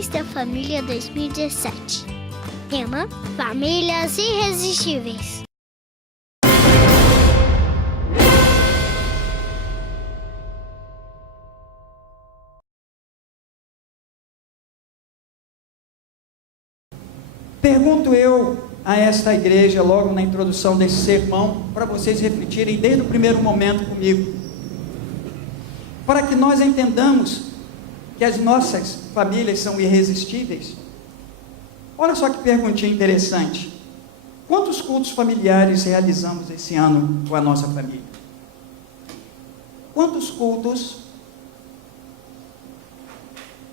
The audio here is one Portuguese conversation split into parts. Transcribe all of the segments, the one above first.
Mês da Família 2017. Tema: Famílias Irresistíveis. Pergunto eu a esta igreja, logo na introdução desse sermão, para vocês refletirem desde o primeiro momento comigo, para que nós entendamos que as nossas famílias são irresistíveis. Olha só que perguntinha interessante. Quantos cultos familiares realizamos esse ano com a nossa família? Quantos cultos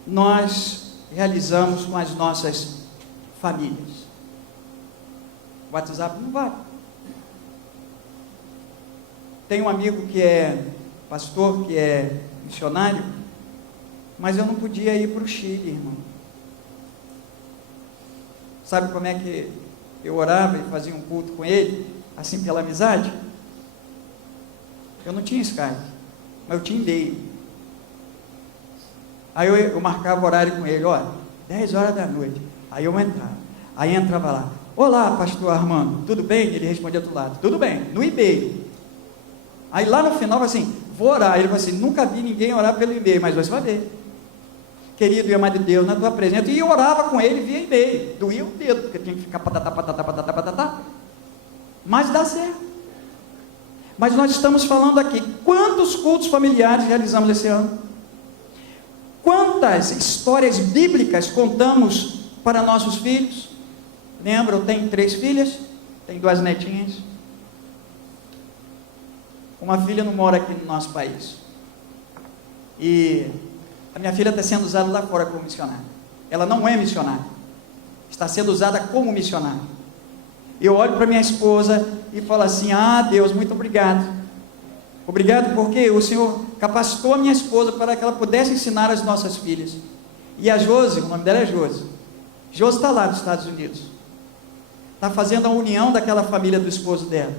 nós realizamos com as nossas famílias? O WhatsApp não vai. Tem um amigo que é pastor, que é missionário, mas eu não podia ir para o Chile, irmão. Sabe como é que eu orava e fazia um culto com ele, assim pela amizade? Eu não tinha Skype, mas eu tinha e-mail. Aí eu marcava horário com ele, olha, 10 horas da noite. Aí eu entrava. Aí entrava lá, olá, pastor Armando, tudo bem? Ele respondia do outro lado, tudo bem, no e-mail. Aí lá no final, assim, vou orar. Ele falou assim, nunca vi ninguém orar pelo e-mail, mas você vai ver. Querido e amado de Deus, na tua presença. E eu orava com ele via e-mail, doía o dedo, porque tinha que ficar patatá. Mas dá certo. Mas nós estamos falando aqui, quantos cultos familiares realizamos esse ano? Quantas histórias bíblicas contamos para nossos filhos? Lembra, eu tenho 3 filhas, tenho 2 netinhas. Uma filha não mora aqui no nosso país. E a minha filha está sendo usada lá fora como missionária. Ela não é missionária. Está sendo usada como missionária. Eu olho para minha esposa e falo assim, Deus, muito obrigado. Obrigado porque o Senhor capacitou a minha esposa para que ela pudesse ensinar as nossas filhas. E a Josi, o nome dela é Josi. Josi está lá nos Estados Unidos. Está fazendo a união daquela família do esposo dela.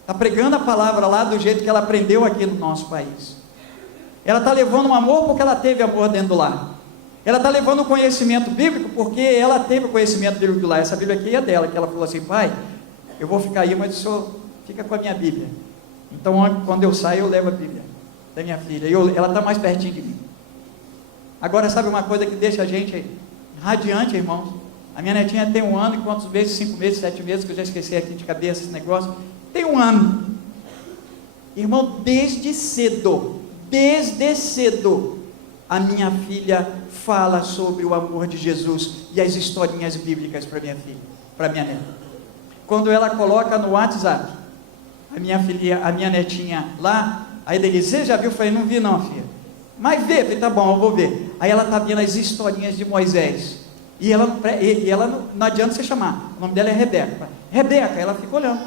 Está pregando a palavra lá do jeito que ela aprendeu aqui no nosso país. Ela está levando um amor porque ela teve amor dentro do lar. Ela está levando o conhecimento bíblico porque ela teve o conhecimento bíblico do lar. Essa Bíblia aqui é dela, que ela falou assim, pai, eu vou ficar aí, mas o senhor fica com a minha Bíblia. Então, quando eu saio, eu levo a Bíblia da minha filha. Ela está mais pertinho de mim. Agora, sabe uma coisa que deixa a gente radiante, irmãos? A minha netinha tem 1 ano, e quantos meses? 5 meses, 7 meses, que eu já esqueci aqui de cabeça esse negócio. Tem 1 ano. Irmão, desde cedo, a minha filha fala sobre o amor de Jesus e as historinhas bíblicas para minha filha, para minha neta. Quando ela coloca no WhatsApp, a minha netinha lá, aí ele diz, você já viu? Eu falei, não vi não, filha. Mas vê, falei, tá bom, eu vou ver. Aí ela está vendo as historinhas de Moisés. E ela não adianta você chamar. O nome dela é Rebeca. Rebeca, ela fica olhando.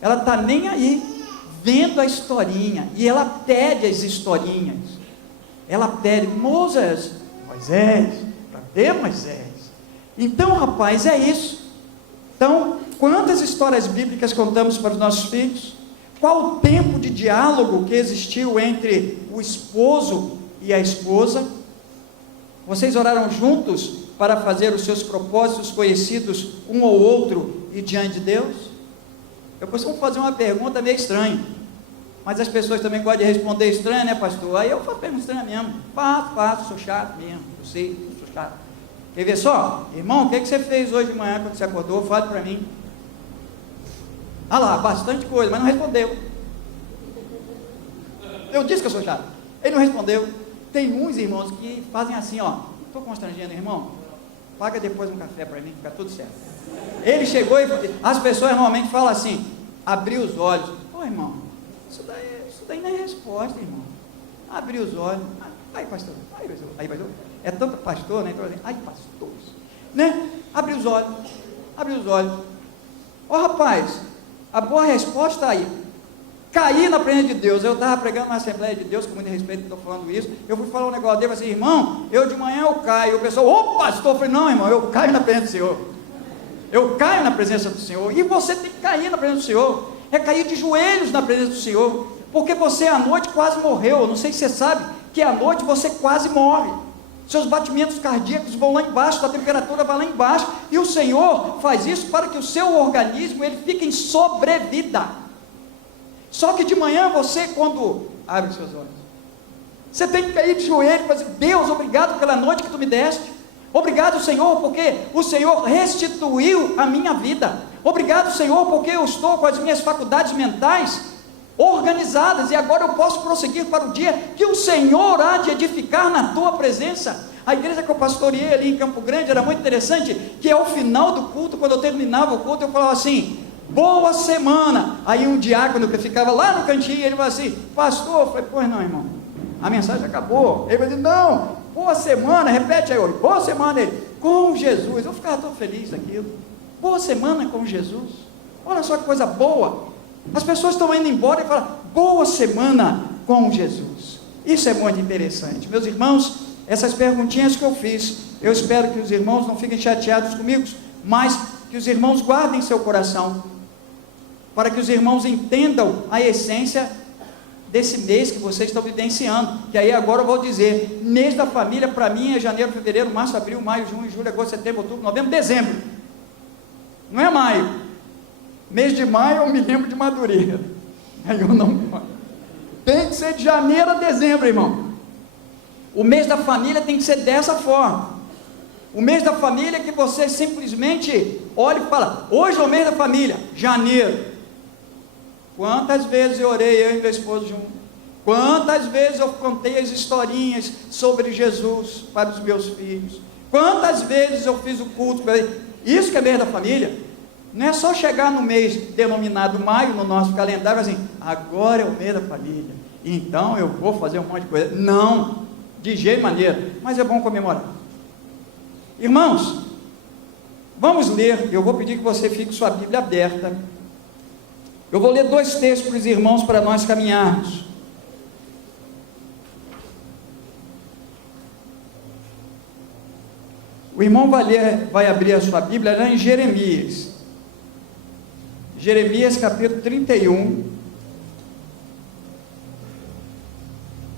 Ela está nem aí, vendo a historinha. E ela pede as historinhas. Ela pede, Moisés, cadê Moisés? Então, rapaz, é isso. Então, quantas histórias bíblicas contamos para os nossos filhos? Qual o tempo de diálogo que existiu entre o esposo e a esposa? Vocês oraram juntos para fazer os seus propósitos conhecidos um ou outro e diante de Deus? Eu costumo fazer uma pergunta meio estranha, mas as pessoas também gostam de responder estranha, né, pastor? Aí eu faço pergunta estranha mesmo. Faço, sou chato mesmo, eu sei, sou chato. Quer ver só? Irmão, o que você fez hoje de manhã quando você acordou? Fale para mim. Ah lá, bastante coisa, mas não respondeu. Eu disse que eu sou chato. Ele não respondeu. Tem uns irmãos que fazem assim, ó. Estou constrangendo, irmão. Paga depois um café para mim, fica tudo certo. Ele chegou e as pessoas normalmente falam assim, abriu os olhos. Ô irmão, isso daí não é resposta, irmão. Abriu os olhos. Aí pastor, aí pastor. É tanto pastor, né? Então assim, ai pastor, né? Abriu os olhos. Ó rapaz, a boa resposta aí. Caí na presença de Deus. Eu estava pregando na Assembleia de Deus, com muito respeito, estou falando isso. Eu fui falar um negócio dele, assim, irmão, eu de manhã eu caio. O pessoal, ô pastor, eu falei, não, irmão, eu caio na presença do Senhor. Eu caio na presença do Senhor. E você tem que cair na presença do Senhor. É cair de joelhos na presença do Senhor. Porque você à noite quase morreu. Eu não sei se você sabe que à noite você quase morre. seus batimentos cardíacos vão lá embaixo, a temperatura vai lá embaixo, e o Senhor faz isso para que o seu organismo ele fique em sobrevida. Só que de manhã você, quando abre os seus olhos, você tem que cair de joelho e dizer: Deus, obrigado pela noite que tu me deste. Obrigado, Senhor, porque o Senhor restituiu a minha vida. Obrigado, Senhor, porque eu estou com as minhas faculdades mentais organizadas, e agora eu posso prosseguir para o dia que o Senhor há de edificar na tua presença. A igreja que eu pastoreei ali em Campo Grande era muito interessante, que ao final do culto, quando eu terminava o culto, eu falava assim: boa semana. Aí um diácono que ficava lá no cantinho, ele falava assim: pastor. Eu falei: pois não, irmão, a mensagem acabou. Ele falou: não, boa semana, repete aí, boa semana. Ele: com Jesus. Eu ficava tão feliz daquilo. Boa semana com Jesus. Olha só que coisa boa. As pessoas estão indo embora e falam: boa semana com Jesus. Isso é muito interessante. Meus irmãos, essas perguntinhas que eu fiz, eu espero que os irmãos não fiquem chateados comigo, mas que os irmãos guardem seu coração, para que os irmãos entendam a essência desse mês que vocês estão vivenciando. Que aí agora eu vou dizer: mês da família para mim é janeiro, fevereiro, março, abril, maio, junho, julho, agosto, setembro, outubro, novembro, dezembro. Não é maio. Mês de maio eu me lembro de Madureira. Aí eu não. Tem que ser de janeiro a dezembro, irmão. O mês da família tem que ser dessa forma. O mês da família é que você simplesmente olha e fala: hoje é o mês da família, janeiro. Quantas vezes eu orei, eu e meu esposo juntos? Quantas vezes eu contei as historinhas sobre Jesus para os meus filhos? Quantas vezes eu fiz o culto? Isso que é mês da família. Não é só chegar no mês denominado maio no nosso calendário assim: agora é o mês da família, então eu vou fazer um monte de coisa. Não, de jeito maneira, mas é bom comemorar. Irmãos, vamos ler. Eu vou pedir que você fique sua Bíblia aberta. Eu vou ler 2 textos para os irmãos para nós caminharmos. O irmão vai abrir a sua Bíblia lá em Jeremias. Jeremias capítulo 31.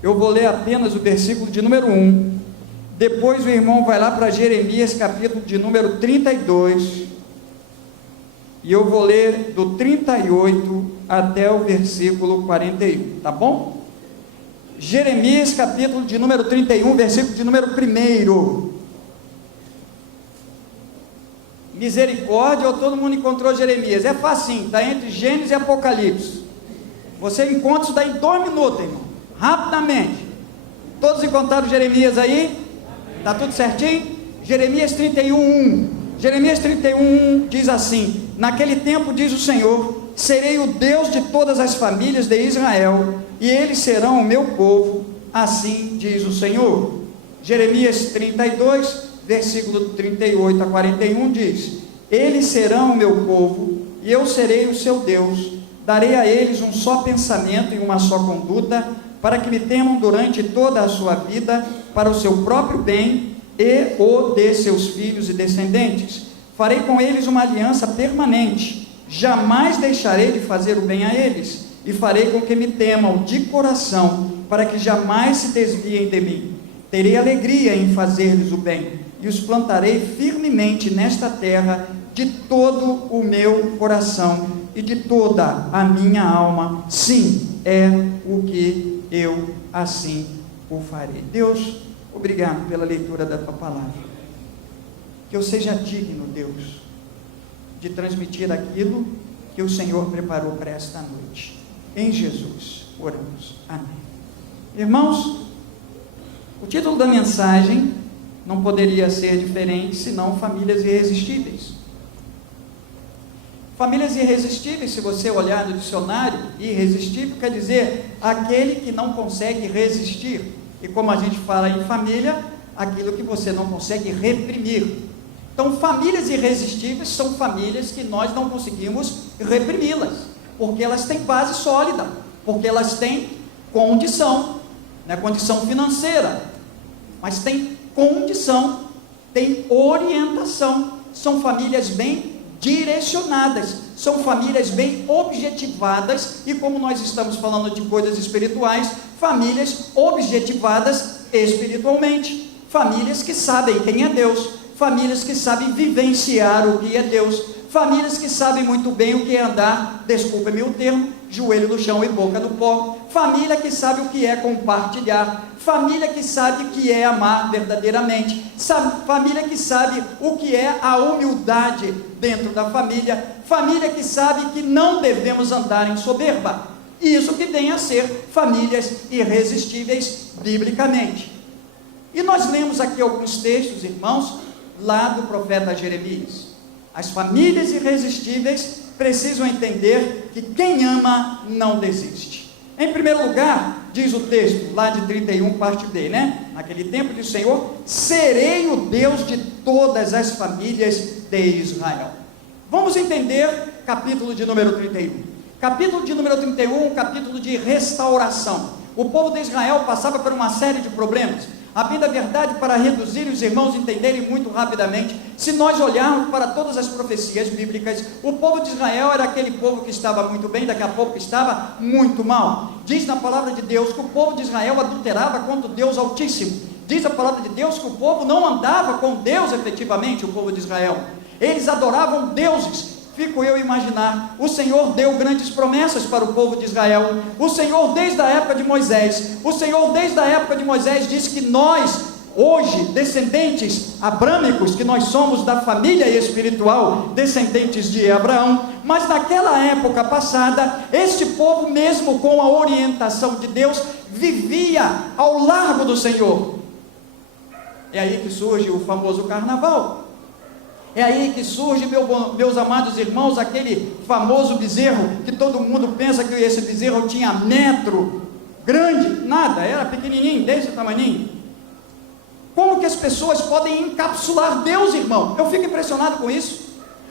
Eu vou ler apenas o versículo de número 1. Depois o irmão vai lá para Jeremias capítulo de número 32. E eu vou ler do 38 até o versículo 41, tá bom? Jeremias capítulo de número 31, versículo de número 1. Misericórdia, ou todo mundo encontrou Jeremias? É facinho, está entre Gênesis e Apocalipse. Você encontra isso daí em 2 minutos, irmão, rapidamente. Todos encontraram Jeremias aí? Está tudo certinho? Jeremias 31:1. Jeremias 31:1 diz assim: naquele tempo, diz o Senhor, serei o Deus de todas as famílias de Israel, e eles serão o meu povo, assim diz o Senhor. Jeremias 32, versículo 38 a 41 diz: eles serão o meu povo, e eu serei o seu Deus. Darei a eles um só pensamento e uma só conduta, para que me temam durante toda a sua vida, para o seu próprio bem e o de seus filhos e descendentes. Farei com eles uma aliança permanente, jamais deixarei de fazer o bem a eles, e farei com que me temam de coração, para que jamais se desviem de mim. Terei alegria em fazer-lhes o bem, e os plantarei firmemente nesta terra de todo o meu coração e de toda a minha alma. Sim, é o que eu assim o farei. Deus, obrigado pela leitura da tua palavra. Que eu seja digno, Deus, de transmitir aquilo que o Senhor preparou para esta noite. Em Jesus oramos. Amém. Irmãos, o título da mensagem não poderia ser diferente senão Famílias Irresistíveis. Famílias irresistíveis, se você olhar no dicionário, irresistível quer dizer aquele que não consegue resistir. E como a gente fala em família, aquilo que você não consegue reprimir. Então, famílias irresistíveis são famílias que nós não conseguimos reprimi-las, porque elas têm base sólida, porque elas têm condição, não é condição financeira, mas tem condição, tem orientação. São famílias bem direcionadas, são famílias bem objetivadas, e como nós estamos falando de coisas espirituais, famílias objetivadas espiritualmente, famílias que sabem quem é Deus, famílias que sabem vivenciar o que é Deus, famílias que sabem muito bem o que é andar, desculpe-me o termo, joelho no chão e boca no pó, família que sabe o que é compartilhar, família que sabe o que é amar verdadeiramente, família que sabe o que é a humildade dentro da família, família que sabe que não devemos andar em soberba. Isso que vem a ser famílias irresistíveis biblicamente. E nós lemos aqui alguns textos, irmãos, lá do profeta Jeremias. As famílias irresistíveis precisam entender que quem ama não desiste. Em primeiro lugar, diz o texto, lá de 31, parte D, né? Naquele tempo diz o Senhor, serei o Deus de todas as famílias de Israel. Vamos entender capítulo de número 31. Capítulo de número 31, capítulo de restauração. O povo de Israel passava por uma série de problemas. A bem da verdade, para reduzir os irmãos entenderem muito rapidamente, se nós olharmos para todas as profecias bíblicas, o povo de Israel era aquele povo que estava muito bem, daqui a pouco estava muito mal. Diz na palavra de Deus que o povo de Israel adulterava contra o Deus Altíssimo. Diz a palavra de Deus que o povo não andava com Deus efetivamente, o povo de Israel. Eles adoravam deuses. Fico eu a imaginar, o Senhor deu grandes promessas para o povo de Israel, o Senhor desde a época de Moisés, disse que nós, hoje, descendentes abrâmicos, que nós somos da família espiritual, descendentes de Abraão, mas naquela época passada, este povo mesmo com a orientação de Deus, vivia ao largo do Senhor. É aí que surge o famoso carnaval. É aí que surge, meus amados irmãos, aquele famoso bezerro, que todo mundo pensa que esse bezerro tinha metro, grande, nada, era pequenininho, desse tamaninho. Como que as pessoas podem encapsular Deus, irmão? Eu fico impressionado com isso.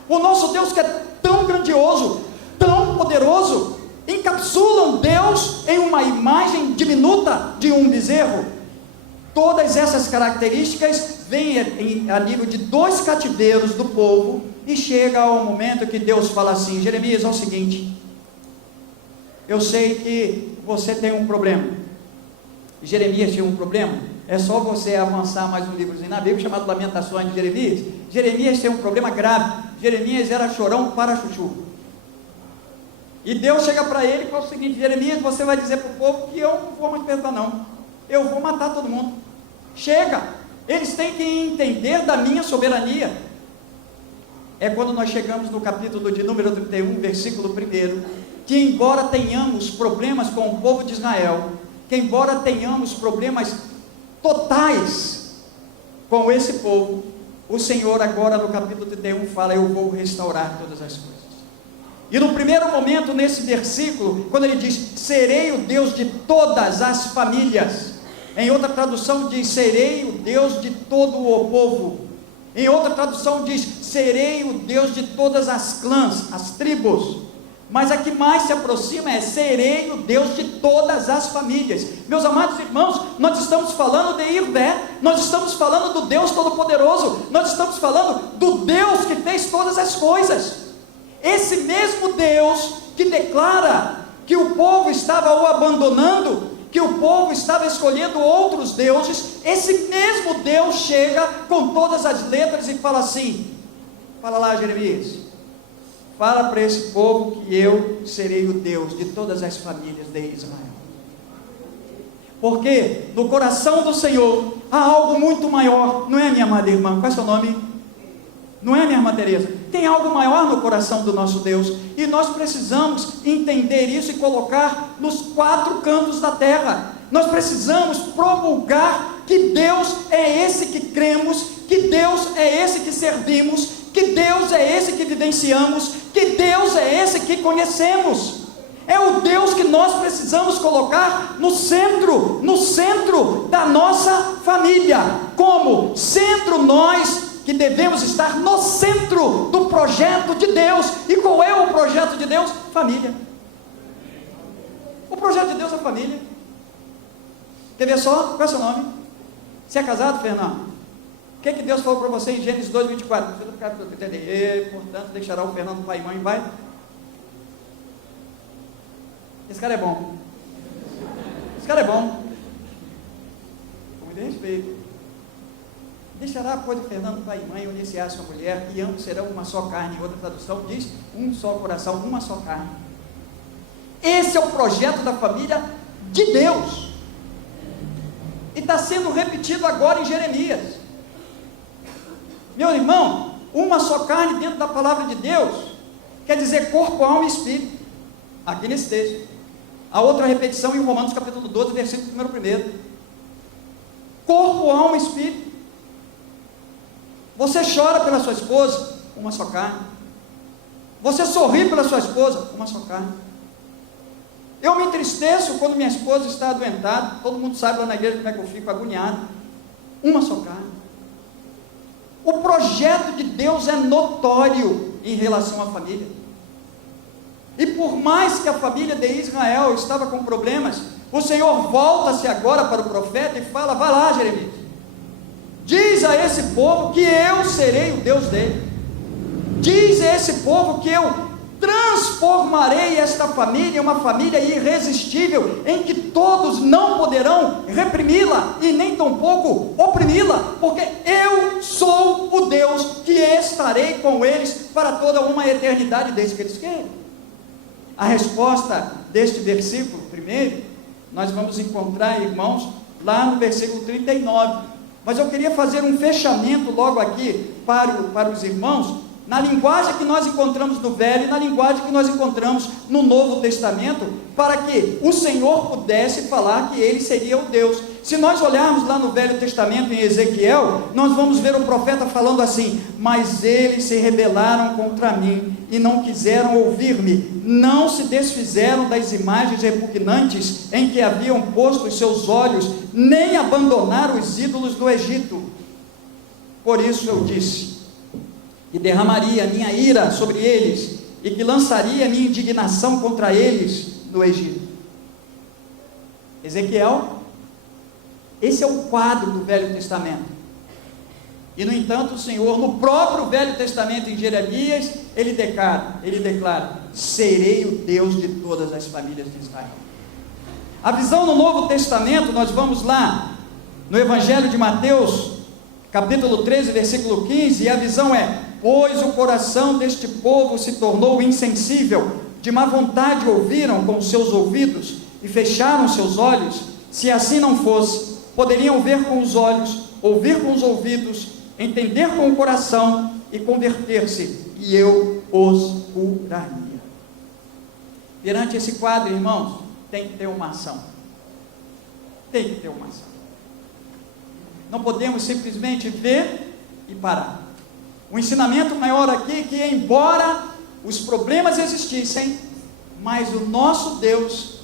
O nosso Deus que é tão grandioso, tão poderoso, encapsulam Deus em uma imagem diminuta de um bezerro. Todas essas características vêm a nível de 2 cativeiros do povo, e chega ao momento que Deus fala assim: Jeremias, é o seguinte, eu sei que você tem um problema. Jeremias tinha um problema, é só você avançar mais um livrozinho na Bíblia, chamado Lamentações de Jeremias. Jeremias tem um problema grave, Jeremias era chorão para chuchu, e Deus chega para ele e fala o seguinte: Jeremias, você vai dizer para o povo que eu não vou mais perdoar não, eu vou matar todo mundo, chega, eles têm que entender da minha soberania. É quando nós chegamos no capítulo de número 31, versículo 1, que embora tenhamos problemas com o povo de Israel, que embora tenhamos problemas totais com esse povo, o Senhor agora no capítulo 31 fala: eu vou restaurar todas as coisas. E no primeiro momento, nesse versículo, quando ele diz, serei o Deus de todas as famílias, em outra tradução diz, serei o Deus de todo o povo, em outra tradução diz, serei o Deus de todas as clãs, as tribos, mas a que mais se aproxima é, serei o Deus de todas as famílias. Meus amados irmãos, nós estamos falando de Irvé, nós estamos falando do Deus Todo-Poderoso, nós estamos falando do Deus que fez todas as coisas. Esse mesmo Deus que declara que o povo estava o abandonando, que o povo estava escolhendo outros deuses, esse mesmo Deus chega com todas as letras e fala assim, fala lá Jeremias, fala para esse povo que eu serei o Deus de todas as famílias de Israel. Porque no coração do Senhor há algo muito maior, não é, minha amada irmã? Qual é o seu nome? Não é, minha irmã Teresa? Tem algo maior no coração do nosso Deus, e nós precisamos entender isso e colocar nos 4 cantos da terra. Nós precisamos promulgar que Deus é esse que cremos, que Deus é esse que servimos, que Deus é esse que vivenciamos, que Deus é esse que conhecemos. É o Deus que nós precisamos colocar no centro da nossa família. Como centro, nós que devemos estar no centro do projeto de Deus. E qual é o projeto de Deus? Família. O projeto de Deus é família. Quer ver só? Qual é o seu nome? Você é casado, Fernando? O que Deus falou para você em Gênesis 2, 24? Portanto, deixará o Fernando pai e mãe, vai? Esse cara é bom. Esse cara é bom. Com muito respeito. Deixará, pois, Fernando pai e mãe, unir-se-á sua mulher, e ambos serão uma só carne. Em outra tradução diz, um só coração, uma só carne. Esse é o projeto da família de Deus. E está sendo repetido agora em Jeremias. Meu irmão, uma só carne dentro da palavra de Deus, quer dizer corpo, alma e espírito. Aqui nesse texto. A outra repetição em Romanos capítulo 12, versículo 1. Corpo, alma e espírito. Você chora pela sua esposa, uma só carne. Você sorri pela sua esposa, uma só carne. Eu me entristeço quando minha esposa está adoentada. Todo mundo sabe lá na igreja como é que eu fico agoniado. Uma só carne. O projeto de Deus é notório em relação à família. E por mais que a família de Israel estava com problemas, o Senhor volta-se agora para o profeta e fala: vai lá, Jeremias, diz a esse povo que eu serei o Deus dele. Diz a esse povo que eu transformarei esta família em uma família irresistível, em que todos não poderão reprimi-la e nem tampouco oprimi-la, porque eu sou o Deus que estarei com eles para toda uma eternidade, desde que eles queiram. A resposta deste versículo primeiro, nós vamos encontrar, irmãos, lá no versículo 39, mas eu queria fazer um fechamento logo aqui para os irmãos, na linguagem que nós encontramos no Velho e na linguagem que nós encontramos no Novo Testamento, para que o Senhor pudesse falar que Ele seria o Deus. Se nós olharmos lá no Velho Testamento, em Ezequiel, nós vamos ver o profeta falando assim: mas eles se rebelaram contra mim, e não quiseram ouvir-me, não se desfizeram das imagens repugnantes em que haviam posto os seus olhos, nem abandonaram os ídolos do Egito. Por isso eu disse, e derramaria a minha ira sobre eles, e que lançaria a minha indignação contra eles no Egito. Ezequiel, esse é o quadro do Velho Testamento. E no entanto o Senhor, no próprio Velho Testamento, em Jeremias, ele declara: serei o Deus de todas as famílias de Israel. A visão no Novo Testamento, nós vamos lá no Evangelho de Mateus, capítulo 13, versículo 15, e a visão é: pois o coração deste povo se tornou insensível, de má vontade ouviram com os seus ouvidos e fecharam seus olhos. Se assim não fosse, poderiam ver com os olhos, ouvir com os ouvidos, entender com o coração e converter-se, e eu os curaria. Perante esse quadro, irmãos, tem que ter uma ação. Tem que ter uma ação. Não podemos simplesmente ver e parar. O ensinamento maior aqui é que, embora os problemas existissem, mas o nosso Deus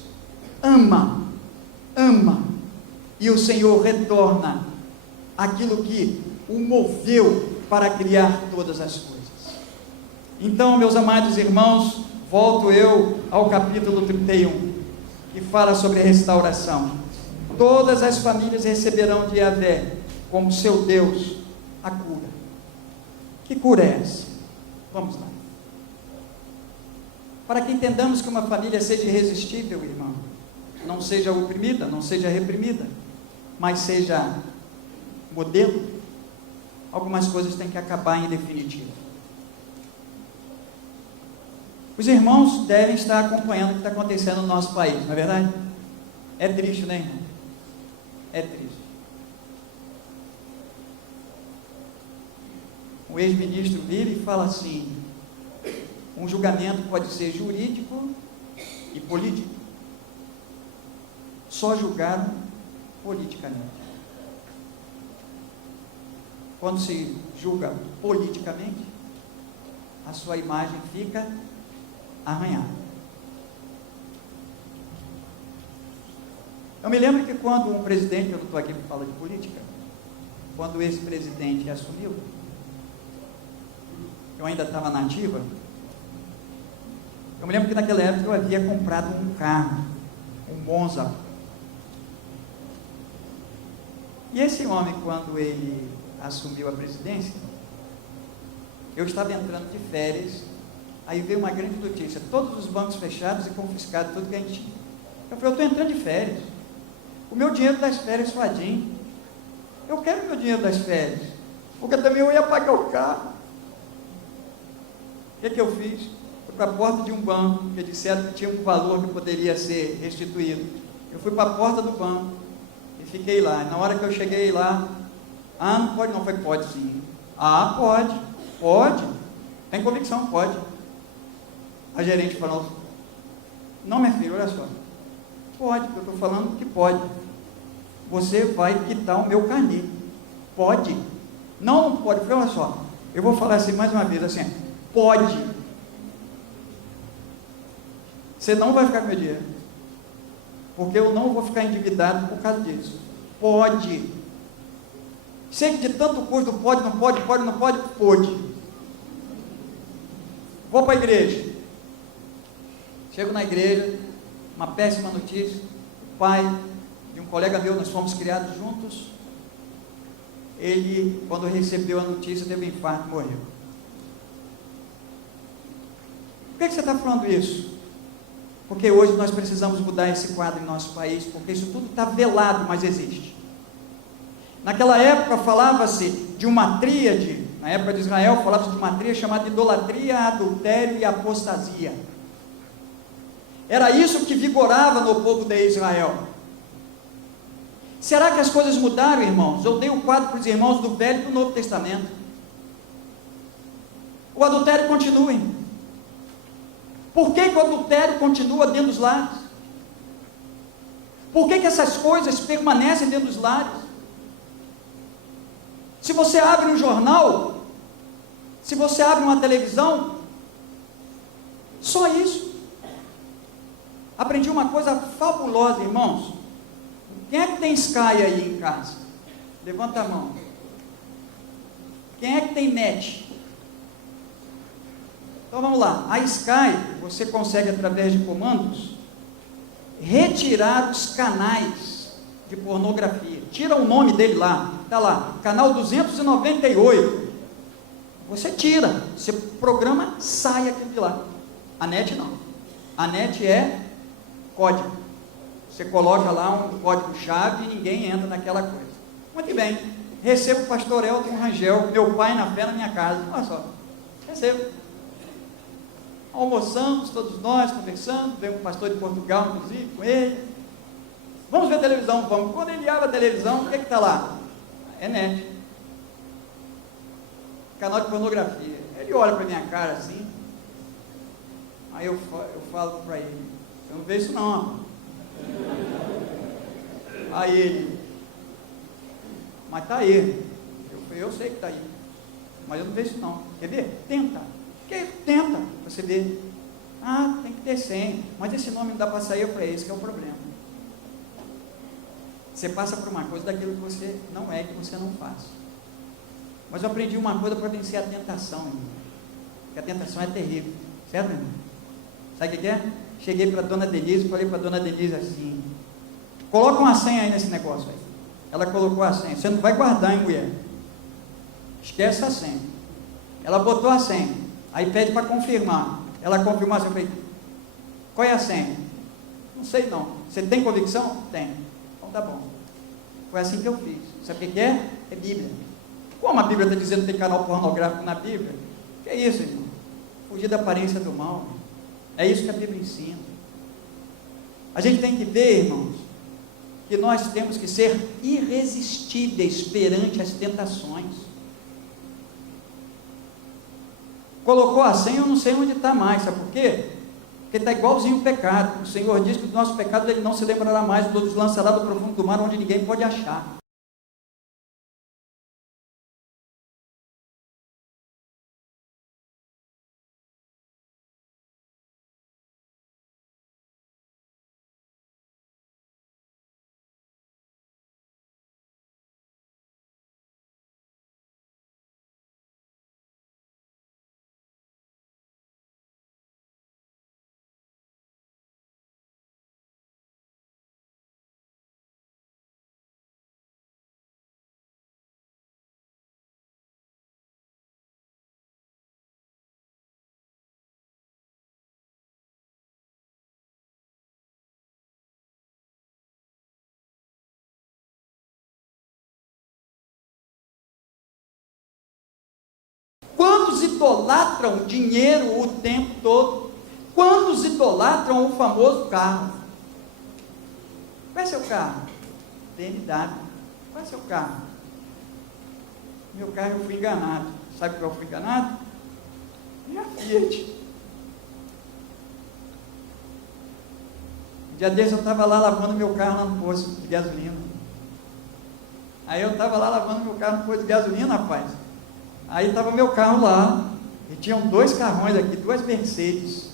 ama, e o Senhor retorna aquilo que o moveu para criar todas as coisas. Então, meus amados irmãos, volto eu ao capítulo 31, que fala sobre a restauração. Todas as famílias receberão de Yahvé, como seu Deus, a cura. Que cura é essa? Vamos lá. Para que entendamos que uma família seja irresistível, irmão, não seja oprimida, não seja reprimida, mas seja modelo, algumas coisas têm que acabar em definitivo. Os irmãos devem estar acompanhando o que está acontecendo no nosso país, não é verdade? É triste, né, irmão? É triste. O ex-ministro vira e fala assim: um julgamento pode ser jurídico e político. Só julgaram politicamente. Quando se julga politicamente, a sua imagem fica arranhada. Eu me lembro que quando um presidente, eu não estou aqui para falar de política, quando esse presidente assumiu, eu ainda estava na ativa, eu me lembro que naquela época eu havia comprado um carro, um Monza. E esse homem, quando ele assumiu a presidência, eu estava entrando de férias, aí veio uma grande notícia: todos os bancos fechados e confiscados tudo que a gente tinha. Eu falei: eu estou entrando de férias, o meu dinheiro das férias suadinho, eu quero o meu dinheiro das férias. porque também eu ia pagar o carro. O que eu fiz? Fui para a porta de um banco, que disseram que tinha um valor que poderia ser restituído. Eu fui para a porta do banco e fiquei lá. Na hora que eu cheguei lá, não pode não. Foi, pode sim. Pode. Tem convicção, pode. A gerente falou, não, minha filha, olha só. Pode, eu estou falando que pode. Você vai quitar o meu carnê. Pode. Não pode. Eu falei, olha só, eu vou falar assim mais uma vez, assim, pode. Você não vai ficar com meu dinheiro, porque eu não vou ficar endividado por causa disso. Pode. Sei que de tanto custo, pode. Vou para a igreja. Chego na igreja, uma péssima notícia. O pai de um colega meu, nós fomos criados juntos. Ele, quando recebeu a notícia, teve um infarto e morreu. Por que você está falando isso? Porque hoje nós precisamos mudar esse quadro em nosso país, porque isso tudo está velado, mas existe. Naquela época falava-se de uma tríade, na época de Israel falava-se de uma tríade chamada idolatria, adultério e apostasia. Era isso que vigorava no povo de Israel. Será que as coisas mudaram, irmãos? Eu dei o quadro para os irmãos do Velho e do Novo Testamento. O adultério continua. Por que o adultério continua dentro dos lares? Por que essas coisas permanecem dentro dos lares? Se você abre um jornal, se você abre uma televisão, só isso. Aprendi uma coisa fabulosa, irmãos. Quem é que tem Sky aí em casa? Levanta a mão. Quem é que tem net? Então vamos lá. A Sky, você consegue através de comandos retirar os canais de pornografia. Tira o nome dele lá. Está lá, canal 298. Você tira, você programa, sai aquilo de lá. A net não. A net é código. Você coloca lá um código-chave e ninguém entra naquela coisa. Muito bem. Recebo o pastor Elton Rangel, meu pai na fé, na minha casa. Olha só. Recebo. Almoçamos, todos nós, conversando. Veio um pastor de Portugal, inclusive, com ele. Vamos ver televisão, vamos. Quando ele abre a televisão, o que está lá? É net. Canal de pornografia. Ele olha para minha cara assim. Aí eu falo para ele, eu não vejo isso não, rapaz. Aí ele, mas está aí. Eu sei que está aí, mas eu não vejo isso não. Quer ver? Tenta. Tenta, você vê. Tem que ter senha, mas esse nome não dá para sair. Eu falei, esse que é o problema. Você passa por uma coisa daquilo que você não é, que você não faz. Mas eu aprendi uma coisa para vencer a tentação, irmão. Porque a tentação é terrível, certo, irmão? Sabe o que é? Cheguei para a dona Denise e falei para a dona Denise assim, coloca uma senha aí nesse negócio aí. Ela colocou a senha. Você não vai guardar, hein, mulher? Esquece a senha. Ela botou a senha. Aí pede para confirmar. Ela confirmou assim, eu falei, qual é a senha? Não sei não. Você tem convicção? Tem. Então tá bom. Foi assim que eu fiz. Sabe o que é? É Bíblia. Como a Bíblia está dizendo que tem canal pornográfico na Bíblia? Que é isso, irmão? Fugir da aparência do mal. É isso que a Bíblia ensina. A gente tem que ver, irmãos, que nós temos que ser irresistíveis perante as tentações. Colocou a senha, eu não sei onde está mais, sabe por quê? Porque está igualzinho o pecado. O Senhor diz que do nosso pecado ele não se lembrará mais, todos lançará do profundo do mar, onde ninguém pode achar. idolatram dinheiro o tempo todo? Quantos idolatram o famoso carro? Qual é seu carro? BMW. Qual é seu carro? Meu carro eu fui enganado. Sabe qual eu fui enganado? Minha Fiat. Um dia desse eu estava lá lavando meu carro lá no posto de gasolina. Aí eu estava lá lavando meu carro no posto de gasolina, rapaz. Aí estava meu carro lá, e tinham 2 carrões aqui, 2 Mercedes.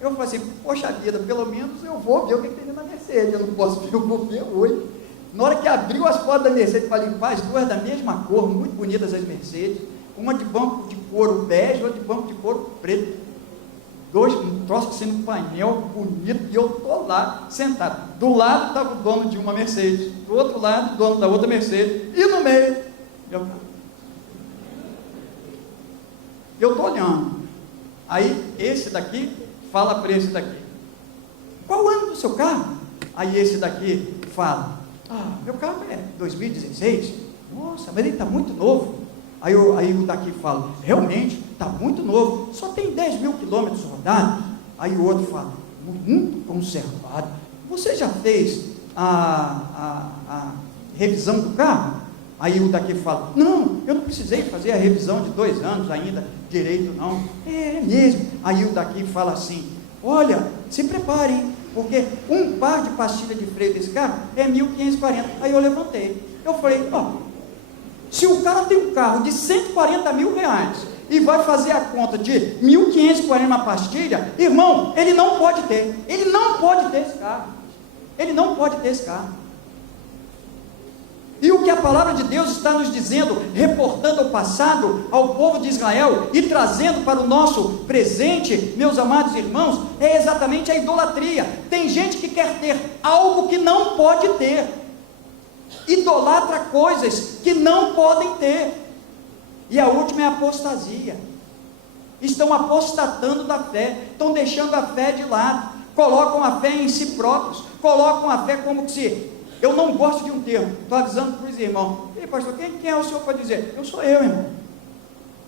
Eu falei assim, poxa vida, pelo menos eu vou ver o que tem na Mercedes, eu não posso ver, eu vou ver hoje. Na hora que abriu as portas da Mercedes para limpar, as 2 da mesma cor, muito bonitas as Mercedes, uma de banco de couro bege, outra de banco de couro preto. 2, um troço assim no painel, bonito, e eu estou lá, sentado. Do lado estava o dono de uma Mercedes, do outro lado o dono da outra Mercedes, e no meio, eu estou olhando. Aí esse daqui fala para esse daqui, qual o ano do seu carro? Aí esse daqui fala, meu carro é 2016, nossa, mas ele está muito novo. Aí o daqui fala, realmente, está muito novo, só tem 10 mil quilômetros rodados. Aí o outro fala, muito conservado, você já fez a revisão do carro? Aí o daqui fala, não, eu não precisei fazer a revisão de 2 anos ainda, direito não. É mesmo. Aí o daqui fala assim, olha, se prepare, hein, porque um par de pastilha de freio desse carro é 1.540. Aí eu levantei, eu falei, se o cara tem um carro de 140 mil reais e vai fazer a conta de 1.540 na pastilha, irmão, ele não pode ter esse carro, ele não pode ter esse carro. E o que a palavra de Deus está nos dizendo, reportando o passado ao povo de Israel e trazendo para o nosso presente, meus amados irmãos, é exatamente a idolatria. Tem gente que quer ter algo que não pode ter, idolatra coisas que não podem ter. E a última é a apostasia. Estão apostatando da fé, estão deixando a fé de lado, colocam a fé em si próprios, colocam a fé como se... Eu não gosto de um termo, estou avisando para os irmãos. Ei, pastor, quem é o senhor para dizer? Eu sou eu, irmão.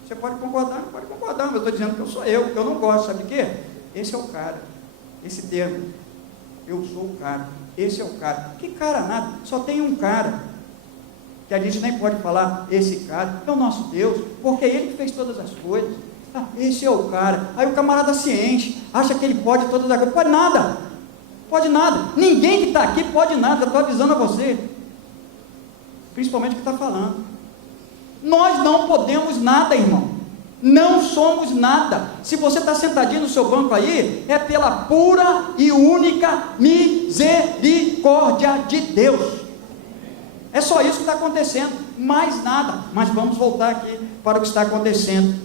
Você pode concordar, não pode concordar, mas eu estou dizendo que eu sou eu não gosto, sabe de quê? Esse é o cara, esse termo, eu sou o cara, esse é o cara. Que cara nada, só tem um cara, que a gente nem pode falar, esse cara, é o nosso Deus, porque é Ele que fez todas as coisas. Esse é o cara. Aí o camarada se enche, acha que ele pode todas as coisas, pode nada, ninguém que está aqui pode nada, eu estou avisando a você, principalmente o que está falando. Nós não podemos nada, irmão, não somos nada. Se você está sentadinho no seu banco aí, é pela pura e única misericórdia de Deus, é só isso que está acontecendo, mais nada. Mas vamos voltar aqui para o que está acontecendo.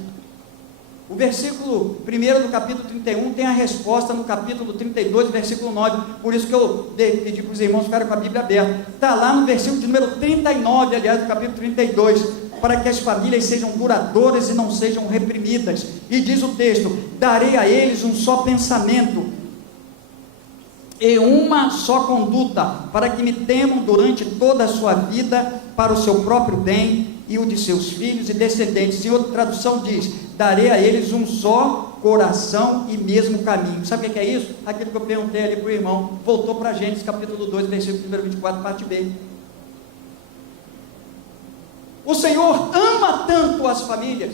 O versículo 1 do capítulo 31 tem a resposta no capítulo 32, versículo 9, por isso que eu pedi para os irmãos ficarem com a Bíblia aberta, está lá no versículo de número 39, aliás, do capítulo 32, para que as famílias sejam duradouras e não sejam reprimidas, e diz o texto, darei a eles um só pensamento, e uma só conduta, para que me temam durante toda a sua vida, para o seu próprio bem, e o de seus filhos e descendentes. Em outra tradução diz, darei a eles um só coração e mesmo caminho. Sabe o que é isso? Aquilo que eu perguntei ali para o irmão, voltou para Gênesis capítulo 2, versículo número 24, parte B. O Senhor ama tanto as famílias,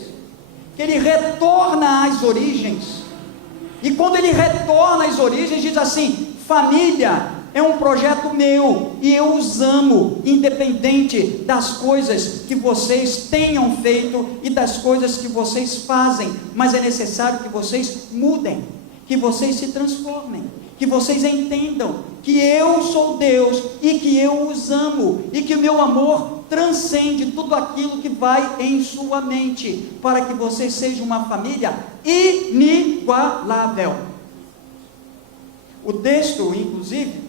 que Ele retorna às origens, e quando Ele retorna às origens, diz assim, família é um projeto meu, e eu os amo, independente das coisas que vocês tenham feito, e das coisas que vocês fazem, mas é necessário que vocês mudem, que vocês se transformem, que vocês entendam, que eu sou Deus, e que eu os amo, e que o meu amor transcende tudo aquilo que vai em sua mente, para que vocês sejam uma família inigualável. O texto, inclusive,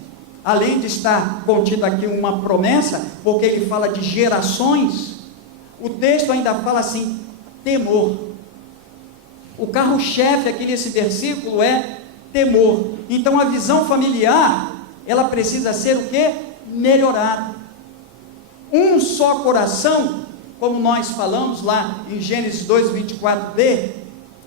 além de estar contido aqui uma promessa, porque ele fala de gerações, o texto ainda fala assim, temor. O carro-chefe aqui nesse versículo é temor. Então a visão familiar, ela precisa ser o quê? Melhorada. Um só coração como nós falamos lá em Gênesis 2:24b,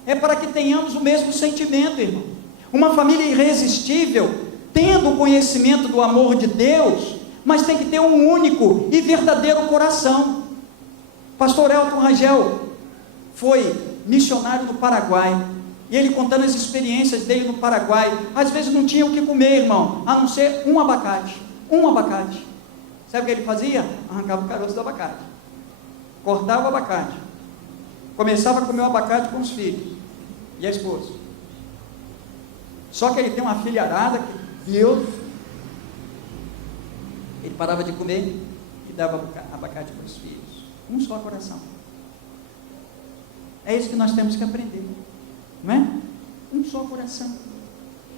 é para que tenhamos o mesmo sentimento, irmão. Uma família irresistível, tendo o conhecimento do amor de Deus, mas tem que ter um único e verdadeiro coração. Pastor Elton Rangel foi missionário no Paraguai, e ele contando as experiências dele no Paraguai, às vezes não tinha o que comer, irmão, a não ser um abacate. Sabe o que ele fazia? Arrancava o caroço do abacate, cortava o abacate, começava a comer o abacate com os filhos e a esposa. Só que ele tem uma filharada que Deus, ele parava de comer e dava abacate para os filhos. Um só coração. É isso que nós temos que aprender, não é? Um só coração.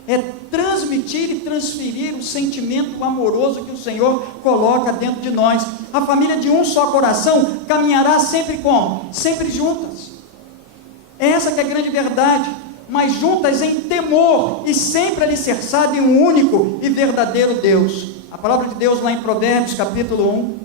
É transmitir e transferir o sentimento amoroso que o Senhor coloca dentro de nós. A família de um só coração caminhará sempre como? Sempre juntas. Essa que é a grande verdade, mas juntas em temor e sempre alicerçada em um único e verdadeiro Deus. A palavra de Deus lá em Provérbios capítulo 1,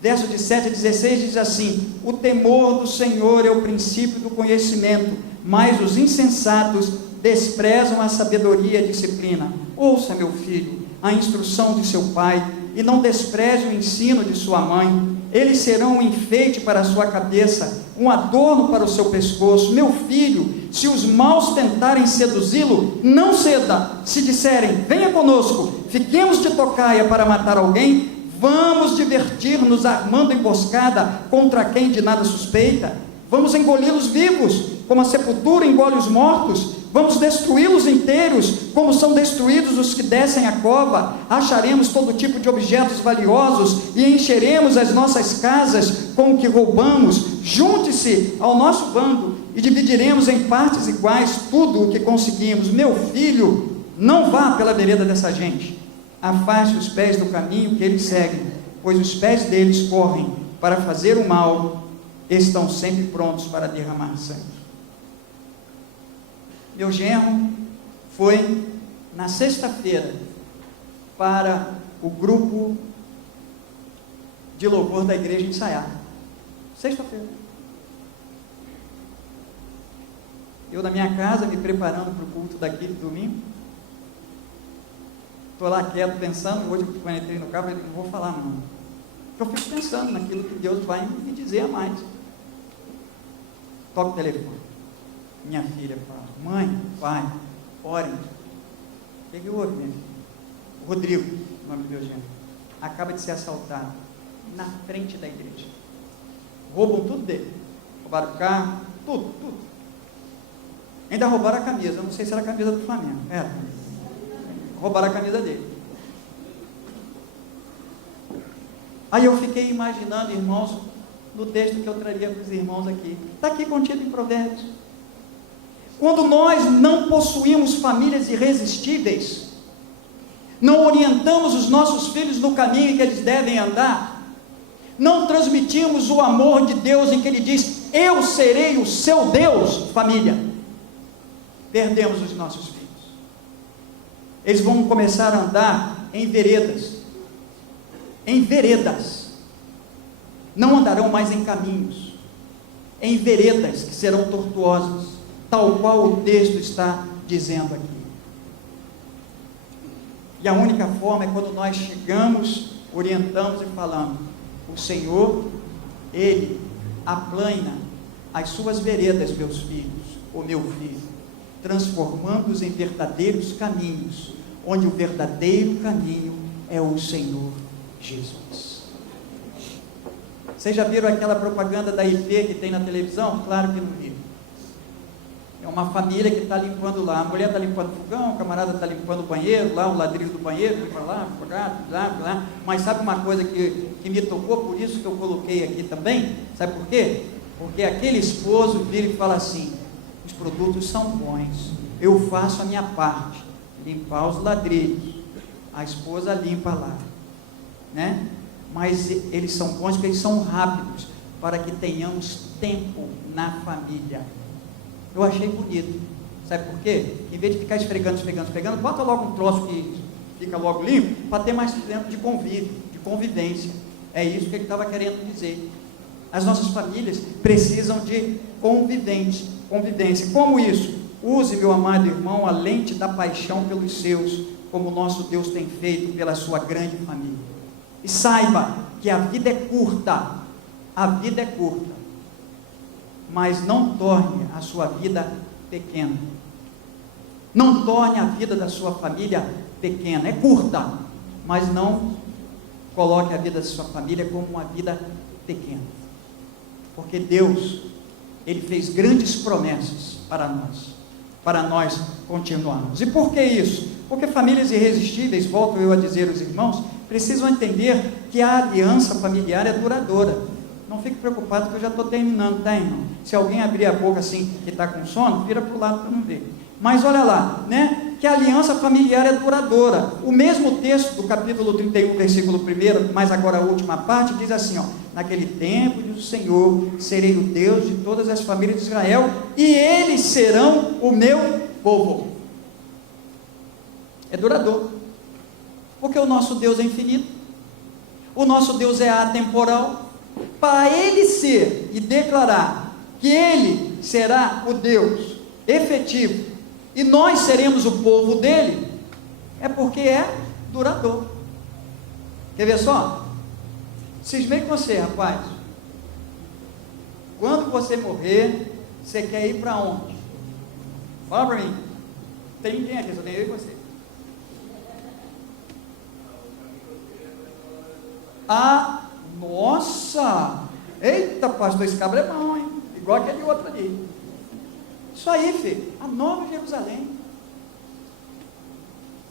verso de 7 a 16 diz assim: o temor do Senhor é o princípio do conhecimento, mas os insensatos desprezam a sabedoria e a disciplina. Ouça, meu filho, a instrução de seu pai, e não despreze o ensino de sua mãe. Eles serão um enfeite para a sua cabeça, um adorno para o seu pescoço. Meu filho, se os maus tentarem seduzi-lo, não ceda. Se disserem, venha conosco, fiquemos de tocaia para matar alguém, vamos divertir-nos armando emboscada contra quem de nada suspeita. Vamos engoli-los vivos, como a sepultura engole os mortos. Vamos destruí-los inteiros, como são destruídos os que descem a cova. Acharemos todo tipo de objetos valiosos e encheremos as nossas casas com o que roubamos. Junte-se ao nosso bando e dividiremos em partes iguais tudo o que conseguimos. Meu filho, não vá pela vereda dessa gente. Afaste os pés do caminho que eles seguem, pois os pés deles correm para fazer o mal, estão sempre prontos para derramar sangue. Meu genro foi na sexta-feira para o grupo de louvor da igreja ensaiar. Sexta-feira. Eu na minha casa, me preparando para o culto daquele domingo. Estou lá quieto, pensando. Hoje, quando entrei no carro, eu não vou falar não. Porque eu fico pensando naquilo que Deus vai me dizer a mais. Toca o telefone. Minha filha fala, mãe, pai, orem. O que houve, minha filha? Rodrigo, o nome do meu genro, acaba de ser assaltado na frente da igreja. Roubam tudo dele. Roubaram o carro, tudo. Ainda roubaram a camisa. Eu não sei se era a camisa do Flamengo. Era. Roubaram a camisa dele. Aí eu fiquei imaginando, irmãos, no texto que eu traria para os irmãos aqui. Está aqui contido em Provérbios. Quando nós não possuímos famílias irresistíveis, não orientamos os nossos filhos no caminho que eles devem andar, não transmitimos o amor de Deus em que Ele diz, eu serei o seu Deus, família, perdemos os nossos filhos. Eles vão começar a andar em veredas, não andarão mais em caminhos, em veredas que serão tortuosas, tal qual o texto está dizendo aqui. E a única forma é quando nós chegamos, orientamos e falamos, o Senhor, Ele aplana as suas veredas, meus filhos, ou meu filho, transformando-os em verdadeiros caminhos, onde o verdadeiro caminho é o Senhor Jesus. Vocês já viram aquela propaganda da IP que tem na televisão? Claro que não viram. É uma família que está limpando lá, a mulher está limpando o fogão, o camarada está limpando o banheiro, lá o ladrilho do banheiro, para lá, mas sabe uma coisa que me tocou, por isso que eu coloquei aqui também, sabe por quê? Porque aquele esposo vira e fala assim, os produtos são bons, eu faço a minha parte, limpar os ladrilhos, a esposa limpa lá, né? Mas eles são bons porque eles são rápidos, para que tenhamos tempo na família. Eu achei bonito, sabe por quê? Em vez de ficar esfregando, bota logo um troço que fica logo limpo, para ter mais tempo de convívio, de convivência. É isso que ele estava querendo dizer. As nossas famílias precisam de convivência. Como isso? Use, meu amado irmão, a lente da paixão pelos seus, como nosso Deus tem feito pela sua grande família. E saiba que a vida é curta, mas não torne a sua vida pequena. Não torne a vida da sua família pequena. É curta, mas não coloque a vida da sua família como uma vida pequena. Porque Deus, Ele fez grandes promessas para nós continuarmos. E por que isso? Porque famílias irresistíveis, volto eu a dizer aos irmãos, precisam entender que a aliança familiar é duradoura. Não fique preocupado que eu já estou terminando, tá, irmão? Se alguém abrir a boca assim, que está com sono, vira para o lado para não ver. Mas olha lá, né? Que a aliança familiar é duradoura. O mesmo texto do capítulo 31, versículo 1, mas agora a última parte, diz assim, ó: naquele tempo, diz o Senhor, serei o Deus de todas as famílias de Israel, e eles serão o meu povo. É duradouro, porque o nosso Deus é infinito, o nosso Deus é atemporal. Para Ele ser e declarar que Ele será o Deus efetivo, e nós seremos o povo dele, é porque é duradouro. Quer ver só? Cismei com você, rapaz. Quando você morrer, você quer ir para onde? Fala para mim. Não tem ninguém aqui, só tem eu e você. Ah, nossa! Eita, pastor, esse cabra é bom, hein? Igual aquele outro ali. Isso aí, filho, a nova Jerusalém.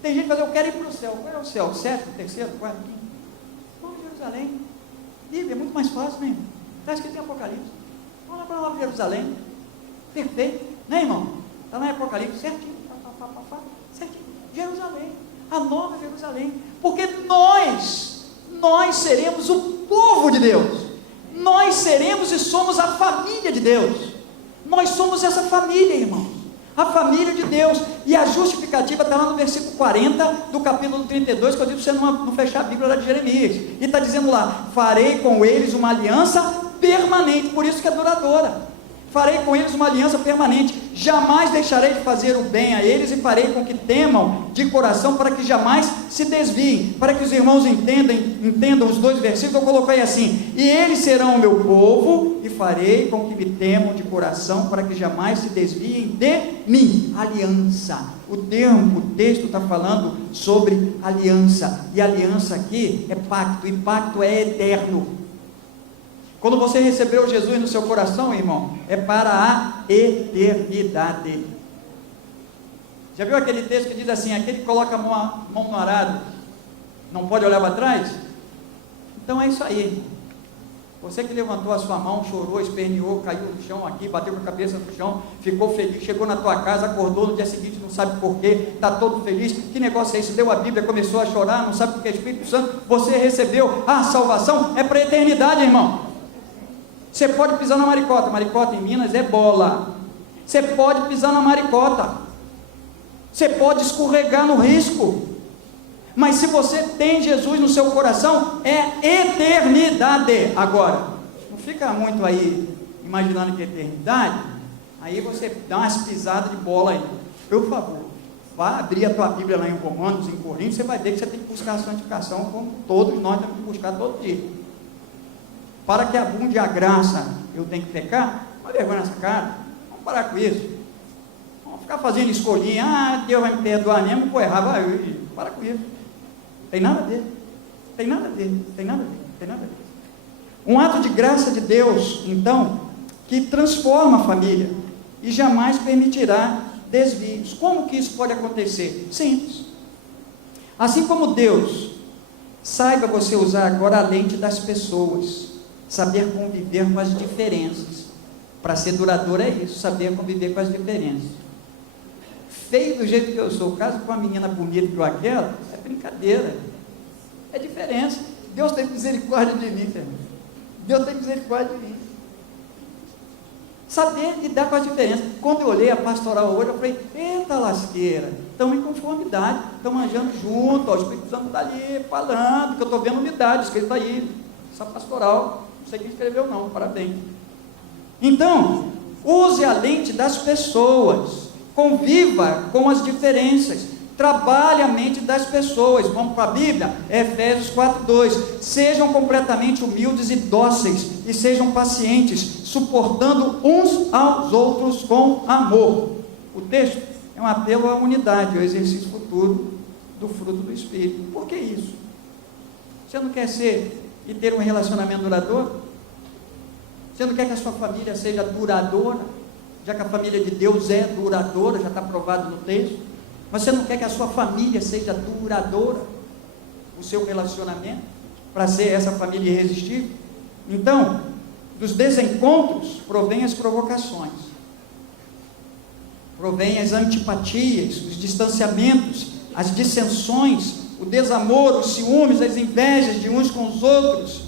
Tem gente que fala, eu quero ir para o céu. Qual é o céu? O sétimo, terceiro, quarto, quinto? Nova Jerusalém. Bíblia é muito mais fácil, né, irmão? Está escrito em Apocalipse. Vamos lá para a Nova Jerusalém. Perfeito, né, irmão? Está lá em Apocalipse, certinho. Certinho. Jerusalém. A Nova Jerusalém. Porque nós seremos o povo de Deus. Nós seremos e somos a família de Deus. Nós somos essa família, irmãos, a família de Deus. E a justificativa está lá no versículo 40 do capítulo 32, que eu digo para você não fechar a Bíblia lá de Jeremias, e está dizendo lá: farei com eles uma aliança permanente, por isso que é duradoura. Farei com eles uma aliança permanente, jamais deixarei de fazer o bem a eles, e farei com que temam de coração, para que jamais se desviem. Para que os irmãos entendam os dois versículos, eu coloquei assim: e eles serão o meu povo, e farei com que me temam de coração, para que jamais se desviem de mim. Aliança. O texto está falando sobre aliança, e aliança aqui é pacto, e pacto é eterno. Quando você recebeu Jesus no seu coração, irmão, é para a eternidade. Já viu aquele texto que diz assim: aquele que coloca a mão no arado não pode olhar para trás? Então é isso aí, irmão. Você que levantou a sua mão, chorou, esperneou, caiu no chão aqui, bateu com a cabeça no chão, ficou feliz, chegou na tua casa, acordou no dia seguinte, não sabe porquê, está todo feliz, que negócio é isso? Leu a Bíblia, começou a chorar, não sabe porque é Espírito Santo, você recebeu a salvação, é para a eternidade, irmão. Você pode pisar na maricota. Maricota em Minas é bola. Você pode pisar na maricota. Você pode escorregar no risco. Mas se você tem Jesus no seu coração, é eternidade. Agora, não fica muito aí imaginando que é eternidade. Aí você dá umas pisadas de bola aí. Por favor, vá abrir a tua Bíblia lá em Romanos, em Coríntios, você vai ver que você tem que buscar a santificação, como todos nós temos que buscar todo dia. Para que abunde a graça, eu tenho que pecar? Olha vergonha nessa cara, vamos parar com isso. Vamos ficar fazendo escolhinha, Deus vai me perdoar mesmo, vou errar, para com isso. Tem nada a ver. Um ato de graça de Deus, então, que transforma a família, e jamais permitirá desvios. Como que isso pode acontecer? Simples. Assim como Deus, saiba você usar agora a lente das pessoas, saber conviver com as diferenças. Para ser duradouro é isso, saber conviver com as diferenças. Feio do jeito que eu sou, caso com uma menina bonita igual aquela, é brincadeira, é diferença. Deus tem misericórdia de mim, irmão. Deus tem misericórdia de mim. Saber lidar com as diferenças. Quando eu olhei a pastoral hoje, eu falei: eita lasqueira, estamos em conformidade, estamos andando junto, ó, o Espírito Santo está ali falando, que eu estou vendo unidade, escrito aí, essa pastoral. Não sei quem escreveu não, parabéns. Então, use a lente das pessoas, conviva com as diferenças, trabalhe a mente das pessoas. Vamos para a Bíblia? Efésios 4:2. Sejam completamente humildes e dóceis, e sejam pacientes, suportando uns aos outros com amor. O texto é um apelo à unidade, ao exercício futuro do fruto do Espírito. Por que isso? Você não quer ser e ter um relacionamento duradouro? Você não quer que a sua família seja duradoura? Já que a família de Deus é duradoura, já está provado no texto. Mas você não quer que a sua família seja duradoura? O seu relacionamento? Para ser essa família irresistível? Então, dos desencontros provém as provocações, provém as antipatias, os distanciamentos, as dissensões, o desamor, os ciúmes, as invejas de uns com os outros,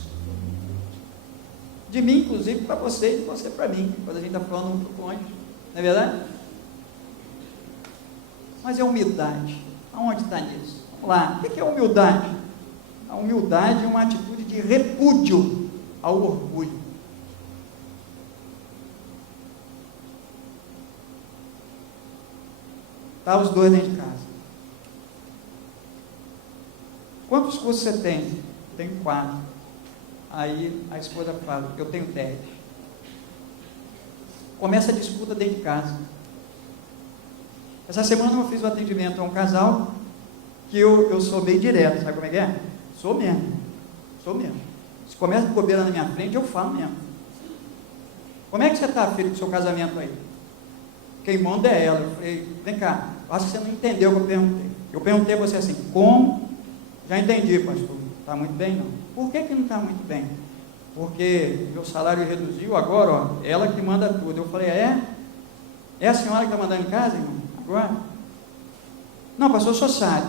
de mim inclusive para você e de você para mim, quando a gente está falando um para o cônjuge, não é verdade? Mas é humildade, aonde está nisso? Vamos lá, o que é humildade? A humildade é uma atitude de repúdio ao orgulho. Está os dois dentro de casa. Quantos cursos você tem? Tenho 4. Aí a esposa fala, eu tenho 10. Começa a disputa dentro de casa. Essa semana eu fiz um atendimento a um casal que eu sou bem direto, sabe como é que é? Sou mesmo. Se começa com bobeira na minha frente, eu falo mesmo. Como é que você está, filho, com o seu casamento aí? Quem manda é ela. Eu falei, vem cá, acho que você não entendeu o que eu perguntei. Eu perguntei a você assim, como? Já entendi, pastor. Está muito bem, não? Por que não está muito bem? Porque meu salário reduziu, agora, ó, ela que manda tudo. Eu falei, é? É a senhora que está mandando em casa, irmão? Agora? Não, pastor, o senhor sabe.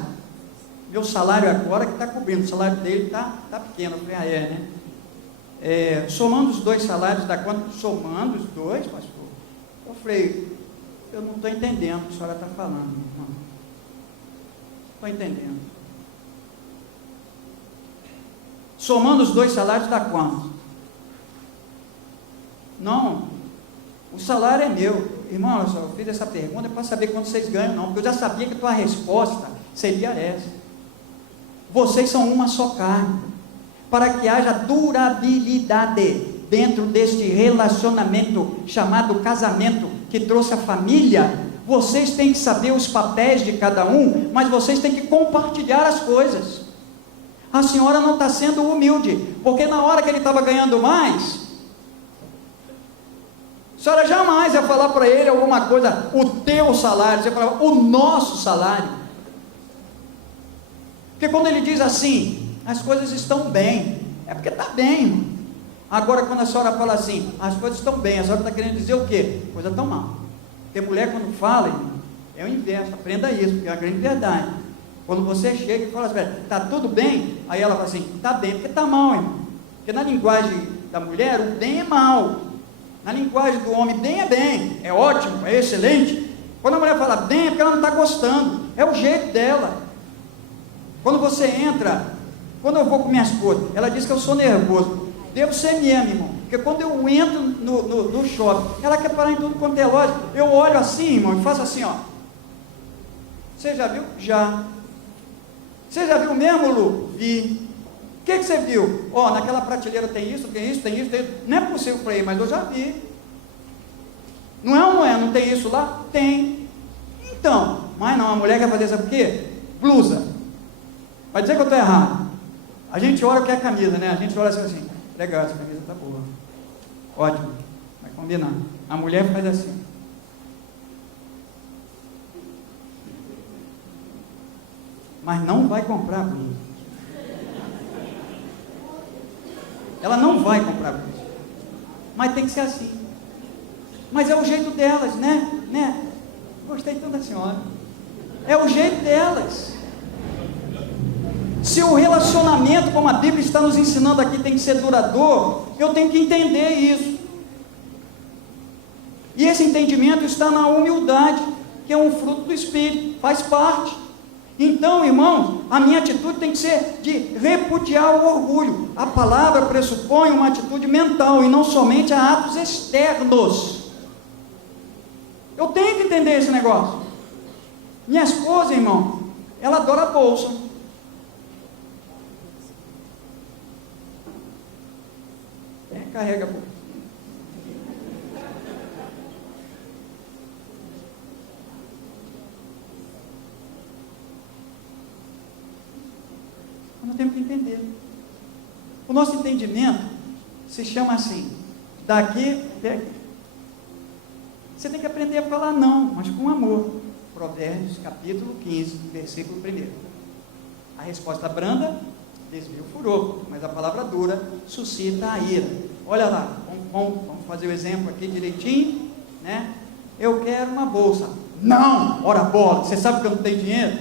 Meu salário agora que está cobrindo, o salário dele está pequeno. Eu falei, né? Somando os 2 salários, dá quanto? Somando os 2, pastor? Eu falei, eu não estou entendendo o que a senhora está falando, não. Estou entendendo. Somando os 2 salários dá quanto? Não, o salário é meu. Irmão, eu fiz essa pergunta para saber quanto vocês ganham, não, porque eu já sabia que a tua resposta seria essa. Vocês são uma só carne, para que haja durabilidade dentro deste relacionamento chamado casamento, que trouxe a família. Vocês têm que saber os papéis de cada um, mas vocês têm que compartilhar as coisas. A senhora não está sendo humilde, porque na hora que ele estava ganhando mais, a senhora jamais ia falar para ele alguma coisa, o teu salário, você ia falar, o nosso salário. Porque quando ele diz assim, as coisas estão bem, é porque está bem, irmão. Agora quando a senhora fala assim, as coisas estão bem, a senhora está querendo dizer o quê? Coisa tão mal. Porque mulher quando fala, irmão, é o inverso, aprenda isso, porque é a grande verdade. Quando você chega e fala assim, está tudo bem? Aí ela fala assim, está bem, porque está mal, irmão. Porque na linguagem da mulher, o bem é mal. Na linguagem do homem, bem é bem, é ótimo, é excelente. Quando a mulher fala bem, é porque ela não está gostando, é o jeito dela. Quando você entra, quando eu vou com minha esposa, ela diz que eu sou nervoso. Devo ser mesmo, irmão. Porque quando eu entro no shopping, ela quer parar em tudo quanto é loja. Eu olho assim, irmão, e faço assim, ó. Você já viu? Já. Você já viu mesmo, Lu? Vi. O que você viu? Ó, naquela prateleira tem isso, tem isso, tem isso, tem isso. Não é possível para ele, mas eu já vi. Não é ou não é? Não tem isso lá? Tem. Então, mas não, a mulher quer fazer, sabe o quê? Blusa. Vai dizer que eu estou errado. A gente olha o que é a camisa, né? A gente olha assim, legal, essa camisa está boa. Ótimo, vai combinar. A mulher faz assim. Mas não vai comprar blusa. Ela não vai comprar blusa. Mas tem que ser assim. Mas é o jeito delas, né? Gostei tanto da senhora. É o jeito delas. Se o relacionamento, como a Bíblia está nos ensinando aqui, tem que ser duradouro, eu tenho que entender isso. E esse entendimento está na humildade, que é um fruto do Espírito, faz parte. Então, irmãos, a minha atitude tem que ser de repudiar o orgulho. A palavra pressupõe uma atitude mental e não somente a atos externos. Eu tenho que entender esse negócio. Minha esposa, irmão, ela adora a bolsa. Carrega a bolsa. Nós temos que entender. O nosso entendimento se chama assim, daqui até aqui. Você tem que aprender a falar não, mas com amor. Provérbios capítulo 15, versículo 1. A resposta branda desvia o furor, mas a palavra dura suscita a ira. Olha lá, vamos fazer o exemplo aqui direitinho, né? Eu quero uma bolsa. Não, ora bola, você sabe que eu não tenho dinheiro?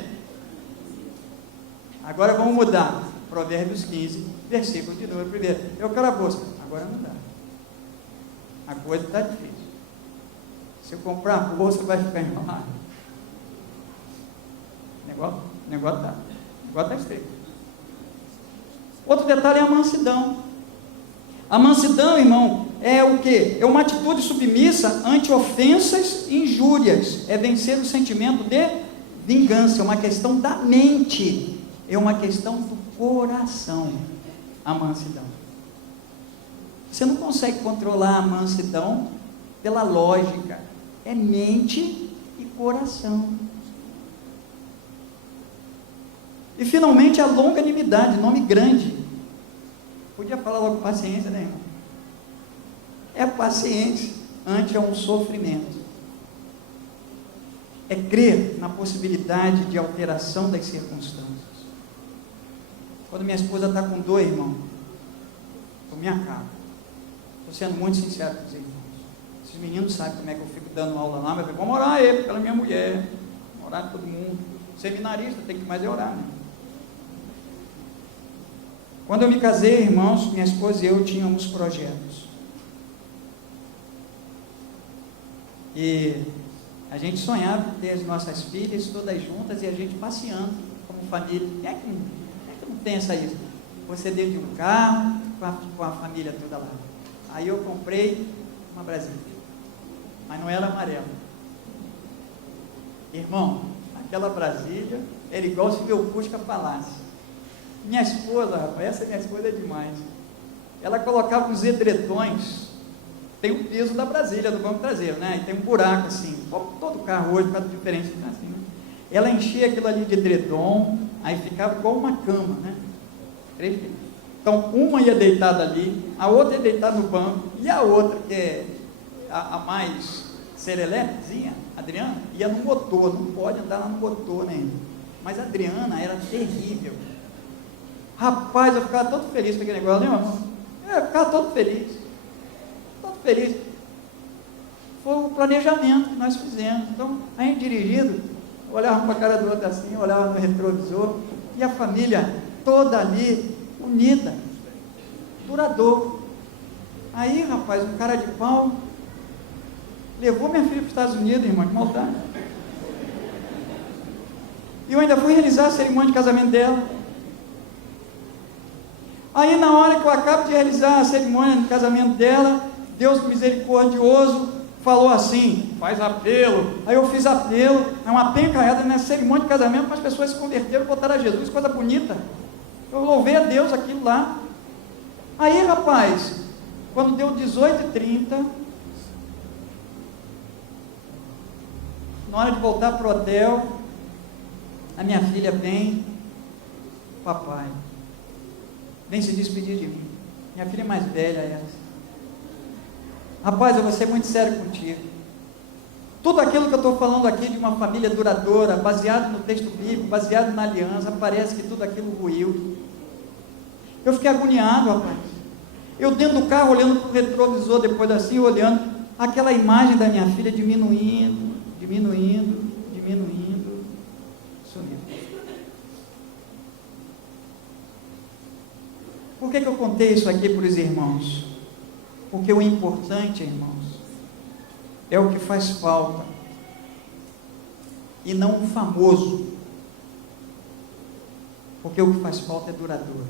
Agora vamos mudar. Provérbios 15, versículo de número 1. Eu quero a bolsa. Agora não dá. A coisa está difícil. Se eu comprar a bolsa, vai ficar enrolado. O negócio está estreito. Outro detalhe é a mansidão. A mansidão, irmão, é o quê? É uma atitude submissa ante ofensas e injúrias. É vencer o sentimento de vingança. É uma questão da mente. É uma questão do coração. A mansidão. Você não consegue controlar a mansidão pela lógica. É mente e coração. E finalmente a longanimidade, nome grande. Podia falar logo paciência, né, irmão? É paciência ante um sofrimento. É crer na possibilidade de alteração das circunstâncias. Quando minha esposa está com dor, irmão, eu me acabo. Estou sendo muito sincero com os irmãos. Esses meninos sabem como é que eu fico dando aula lá, mas vamos orar aí, pela minha mulher, vamos orar todo mundo. Seminarista tem que mais orar, né? Quando eu me casei, irmãos, minha esposa e eu tínhamos projetos. E a gente sonhava ter as nossas filhas todas juntas e a gente passeando como família. Quem é que não pensa isso? Você dentro de um carro, com a família toda lá. Aí eu comprei uma Brasília, mas não era amarela. Irmão, aquela Brasília era igual se meu Fusca falasse. Minha esposa, rapaz, essa minha esposa é demais. Ela colocava os edredões, tem o peso da Brasília, do banco traseiro, né? E tem um buraco assim, como todo carro hoje, para diferente assim, né? Ela enchia aquilo ali de edredom, aí ficava igual uma cama, né? 3 filhos. Então, uma ia deitada ali, a outra ia deitada no banco, e a outra, que é a mais serelepezinha, Adriana, ia no motor. Não pode andar lá no motor, né? Mas a Adriana era terrível. Rapaz, eu ficava todo feliz com aquele negócio, né, irmão? Eu ficava todo feliz. Todo feliz. Foi o planejamento que nós fizemos. Então, a gente dirigindo, olhava para a cara do outro assim, olhava no retrovisor, e a família toda ali, unida, duradouro. Aí, rapaz, um cara de pau levou minha filha para os Estados Unidos, irmão, de maldade. E eu ainda fui realizar a cerimônia de casamento dela. Aí, na hora que eu acabo de realizar a cerimônia de casamento dela, Deus misericordioso falou assim: faz apelo. Aí eu fiz apelo, é uma pencaiada nessa cerimônia de casamento, mas as pessoas se converteram, botaram a Jesus, coisa bonita. Eu louvei a Deus aquilo lá. Aí, rapaz, quando deu 18h30, na hora de voltar para o hotel, a minha filha vem: papai, vem se despedir de mim. Minha filha mais velha é essa. Rapaz, eu vou ser muito sério contigo. Tudo aquilo que eu estou falando aqui de uma família duradoura, baseado no texto bíblico, baseado na aliança, parece que tudo aquilo ruiu. Eu fiquei agoniado, rapaz. Eu dentro do carro, olhando para o retrovisor, depois assim, olhando aquela imagem da minha filha diminuindo, sumiu. Por que eu contei isso aqui para os irmãos? Porque o importante, irmãos, é o que faz falta, e não o famoso. porque o que faz falta é duradouro.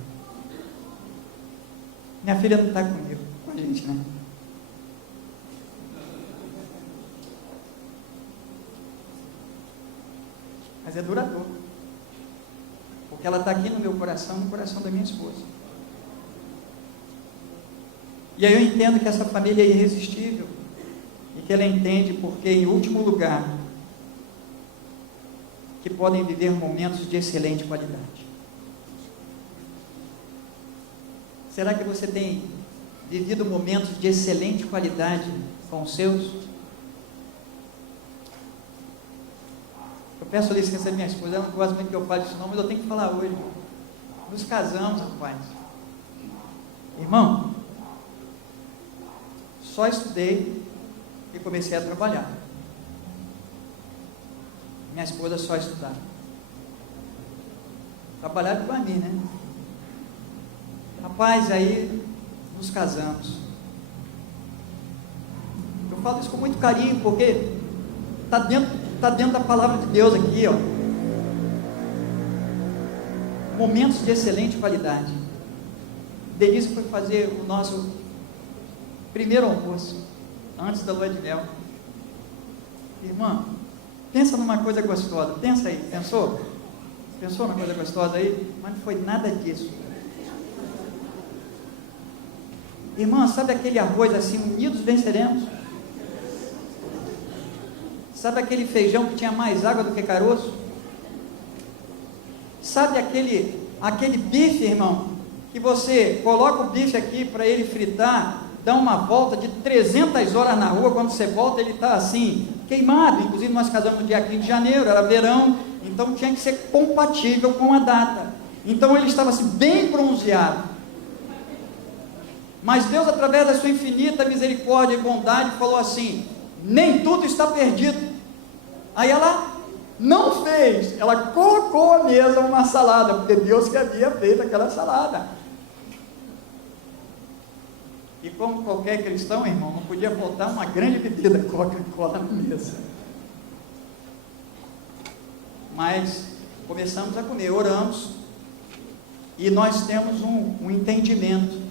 Minha filha não está comigo, com a gente, né? Mas é duradouro, porque ela está aqui no meu coração, no coração da minha esposa. E aí eu entendo que essa família é irresistível, e que ela entende porque, em último lugar, que podem viver momentos de excelente qualidade. Será que você tem vivido momentos de excelente qualidade com os seus? Eu peço licença da minha esposa, ela não gosta muito que eu fale isso não, mas eu tenho que falar hoje. Nos casamos, rapaz. Irmão, só estudei e comecei a trabalhar. Minha esposa só estudava. Trabalhava para mim, né? Rapaz, aí nos casamos. Eu falo isso com muito carinho, porque está dentro da palavra de Deus aqui, ó. Momentos de excelente qualidade. Denise foi fazer o nosso primeiro almoço, antes da lua de mel. Irmã, pensa numa coisa gostosa, pensa aí, pensou? Pensou numa coisa gostosa aí? Mas não foi nada disso. Irmã, sabe aquele arroz assim, unidos venceremos? Sabe aquele feijão que tinha mais água do que caroço? Sabe aquele bife, irmão, que você coloca o bife aqui para ele fritar, dá uma volta de 300 horas na rua, quando você volta ele está assim, queimado. Inclusive nós casamos no dia 15 de janeiro, era verão, então tinha que ser compatível com a data. Então ele estava assim, bem bronzeado. Mas Deus, através da sua infinita misericórdia e bondade, falou assim: nem tudo está perdido. Aí ela não fez, ela colocou à mesa uma salada, porque Deus que havia feito aquela salada. E como qualquer cristão, irmão, não podia faltar uma grande bebida Coca-Cola na mesa. Mas começamos a comer, oramos, e nós temos um entendimento.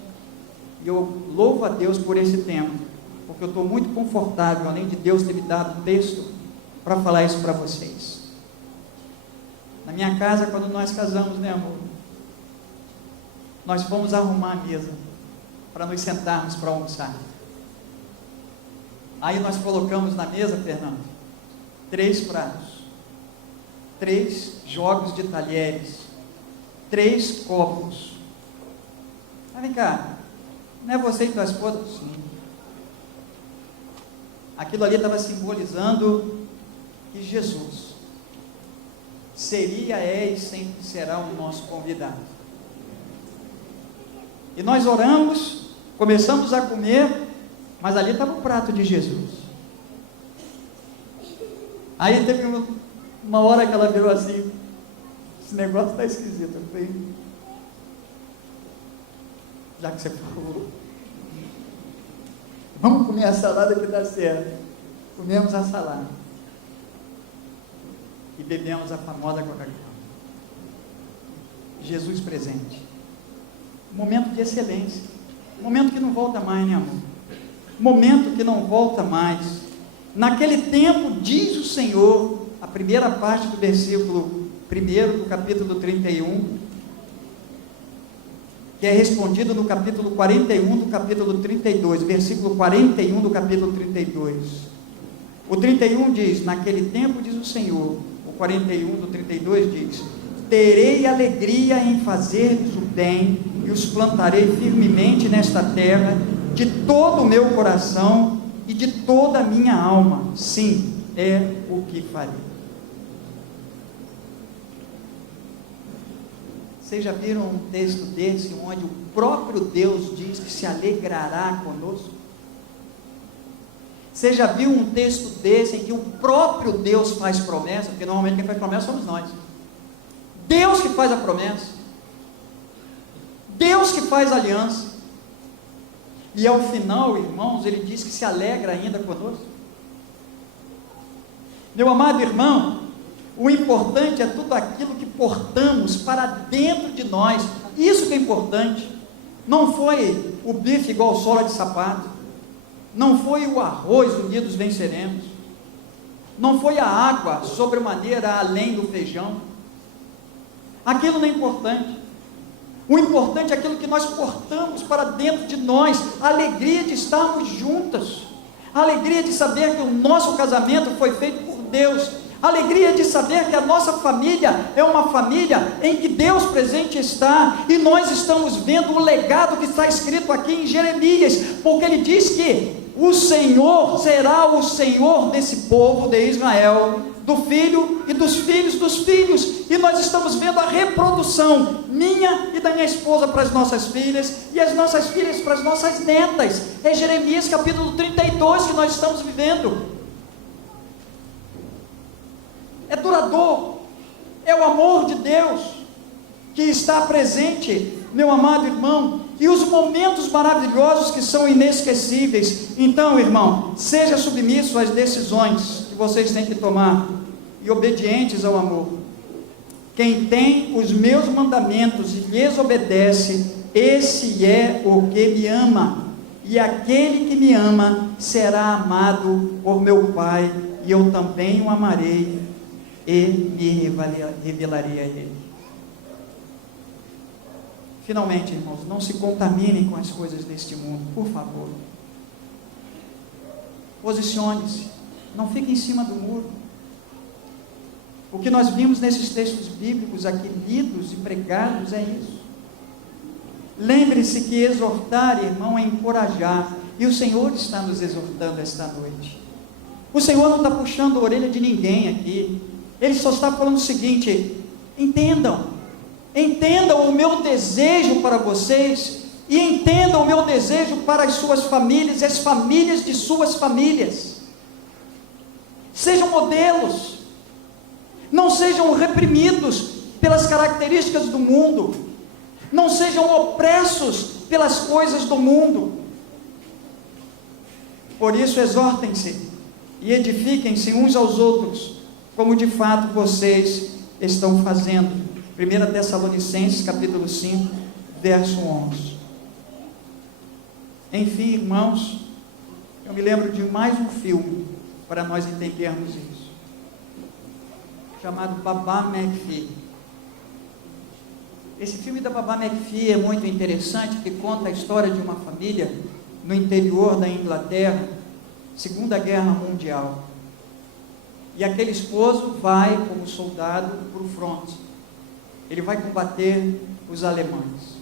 E eu louvo a Deus por esse tempo, porque eu estou muito confortável, além de Deus ter me dado um texto para falar isso para vocês. Na minha casa, quando nós casamos, né, amor? Nós fomos arrumar a mesa para nos sentarmos para almoçar. Aí nós colocamos na mesa, Fernando, 3 pratos, 3 jogos de talheres, 3 copos. Vem cá, não é você e tua esposa? Sim. Aquilo ali estava simbolizando que Jesus seria, é e sempre será o nosso convidado. E nós oramos, começamos a comer, mas ali estava o prato de Jesus. Aí teve uma hora que ela virou assim: esse negócio está esquisito. Eu falei: já que você falou, vamos comer a salada que dá certo. Comemos a salada e bebemos a famosa Coca-Cola. Jesus presente. Momento de excelência, momento que não volta mais, né, amor? Momento que não volta mais. Naquele tempo, diz o Senhor, a primeira parte do versículo 1 do capítulo 31, que é respondido no capítulo 41 do capítulo 32, versículo 41 do capítulo 32. O 31 diz: naquele tempo, diz o Senhor. O 41 do 32 diz: terei alegria em fazer-lhes o bem, e os plantarei firmemente nesta terra, de todo o meu coração e de toda a minha alma. Sim, é o que farei. Vocês já viram um texto desse, onde o próprio Deus diz que se alegrará conosco? Você já viu um texto desse, em que o próprio Deus faz promessa? Porque normalmente quem faz promessa somos nós. Deus que faz a promessa, Deus que faz a aliança, e ao final, irmãos, ele diz que se alegra ainda conosco. Meu amado irmão, O importante é tudo aquilo que portamos para dentro de nós. Isso que é importante. Não foi o bife igual sola de sapato. Não foi o arroz unidos venceremos. Não foi a água sobremaneira além do feijão. Aquilo não é importante. O importante é aquilo que nós portamos para dentro de nós. A alegria de estarmos juntas. A alegria de saber que o nosso casamento foi feito por Deus. A alegria de saber que a nossa família é uma família em que Deus presente está, e nós estamos vendo o legado que está escrito aqui em Jeremias, porque ele diz que o Senhor será o Senhor desse povo de Israel, do filho e dos filhos, e nós estamos vendo a reprodução minha e da minha esposa para as nossas filhas, e as nossas filhas para as nossas netas. É Jeremias capítulo 32 que nós estamos vivendo. É duradouro, é o amor de Deus que está presente, meu amado irmão, e os momentos maravilhosos que são inesquecíveis. Então, irmão, seja submisso às decisões que vocês têm que tomar e obedientes ao amor. Quem tem os meus mandamentos e lhes obedece, esse é o que me ama, e aquele que me ama será amado por meu Pai, e eu também o amarei e me revelarei a ele. Finalmente, irmãos, não se contaminem com as coisas deste mundo, por favor. Posicione-se, não fique em cima do muro. O que nós vimos nesses textos bíblicos aqui lidos e pregados é isso. Lembre-se que exortar, irmão, é encorajar, e o Senhor está nos exortando esta noite. O Senhor não está puxando a orelha de ninguém aqui. Ele só está falando o seguinte: entendam o meu desejo para vocês, e entendam o meu desejo para as suas famílias e as famílias de suas famílias. Sejam modelos, não sejam reprimidos pelas características do mundo, não sejam opressos pelas coisas do mundo. Por isso, exortem-se e edifiquem-se uns aos outros, como de fato vocês estão fazendo. 1 Tessalonicenses capítulo 5, verso 11. Enfim, irmãos, eu me lembro de mais um filme, para nós entendermos isso, chamado Babá McPhee. Esse filme da Babá McPhee é muito interessante, que conta a história de uma família no interior da Inglaterra, Segunda Guerra Mundial. E aquele esposo vai como soldado para o fronte. Ele vai combater os alemães.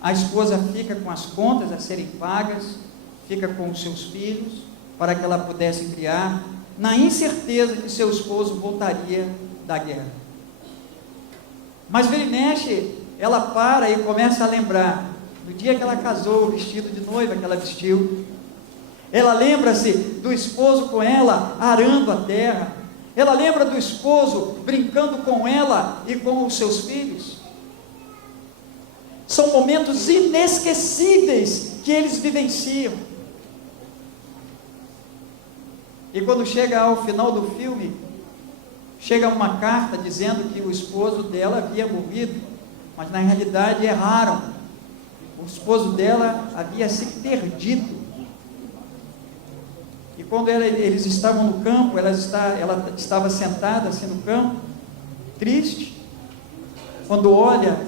A esposa fica com as contas a serem pagas, fica com os seus filhos, para que ela pudesse criar, na incerteza que seu esposo voltaria da guerra. Mas vira e mexe, ela para e começa a lembrar do dia que ela casou, o vestido de noiva que ela vestiu. Ela lembra-se do esposo com ela arando a terra. Ela lembra do esposo brincando com ela e com os seus filhos. São momentos inesquecíveis que eles vivenciam. E quando chega ao final do filme, chega uma carta dizendo que o esposo dela havia morrido, mas na realidade erraram. O esposo dela havia se perdido. E quando eles estavam no campo, ela estava sentada assim no campo, triste. Quando olha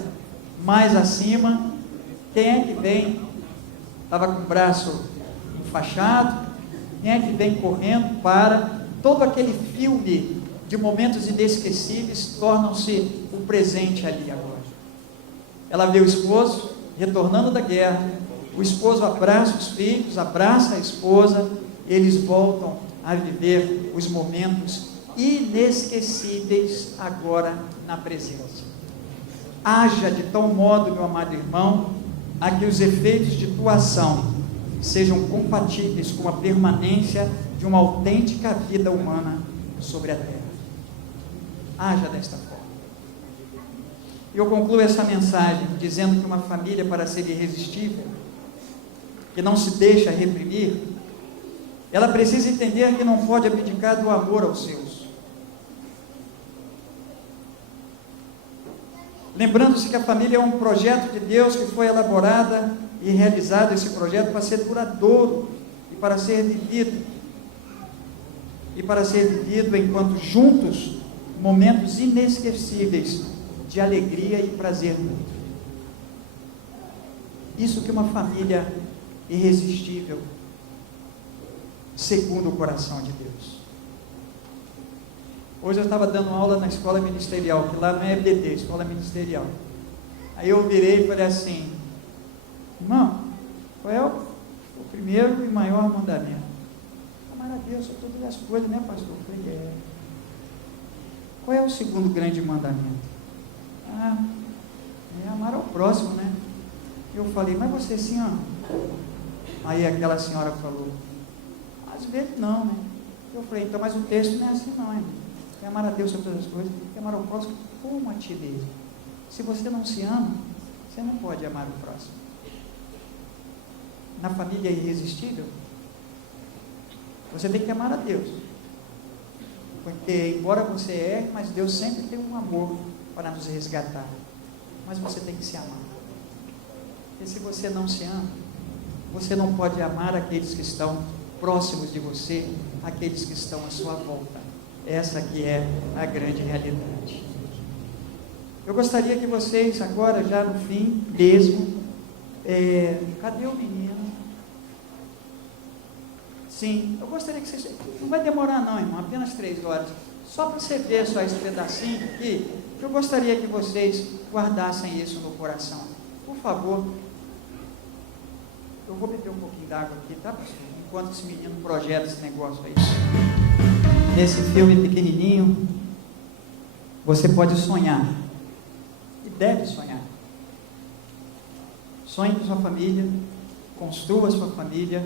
mais acima, quem é que vem? Estava com o braço enfaixado. Quem é que vem correndo para? Todo aquele filme de momentos inesquecíveis tornam-se o presente ali agora. Ela vê o esposo retornando da guerra, o esposo abraça os filhos, abraça a esposa, eles voltam a viver os momentos inesquecíveis agora na presença. Haja de tal modo, meu amado irmão, a que os efeitos de tua ação sejam compatíveis com a permanência de uma autêntica vida humana sobre a terra. Haja desta forma. Eu concluo essa mensagem dizendo que uma família, para ser irresistível, que não se deixa reprimir, ela precisa entender que não pode abdicar do amor aos seus. Lembrando-se que a família é um projeto de Deus que foi elaborado e realizado esse projeto para ser duradouro e para ser vivido. E para ser vivido enquanto juntos, momentos inesquecíveis de alegria e prazer mútuo. Isso que uma família irresistível, segundo o coração de Deus. Hoje eu estava dando aula na escola ministerial, que lá não é EBD, escola ministerial. Aí eu virei e falei assim: irmão, qual é o primeiro e maior mandamento? Amar a Deus sobre todas as coisas, né, pastor? Eu falei: é. Qual é o segundo grande mandamento? É amar ao próximo, né? Eu falei: mas você se ama? Aí aquela senhora falou: às vezes não, né? Eu falei: então, mas o texto não é assim não, irmão. É amar a Deus sobre todas as coisas, é amar ao próximo como a ti mesmo. Se você não se ama, você não pode amar o próximo. Na família irresistível, você tem que amar a Deus. Porque, embora você erre, mas Deus sempre tem um amor para nos resgatar. Mas você tem que se amar. Porque se você não se ama, você não pode amar aqueles que estão próximos de você, aqueles que estão à sua volta. Essa que é a grande realidade. Eu gostaria que vocês agora, já no fim mesmo, cadê o menino? Sim, eu gostaria que vocês, não vai demorar não, irmão, apenas 3 horas, só para você ver só esse pedacinho aqui, eu gostaria que vocês guardassem isso no coração, por favor. Eu vou beber um pouquinho d'água aqui, tá, pastor? Enquanto esse menino projeta esse negócio aí. Nesse filme pequenininho, você pode sonhar, e deve sonhar. Sonhe com sua família, construa sua família,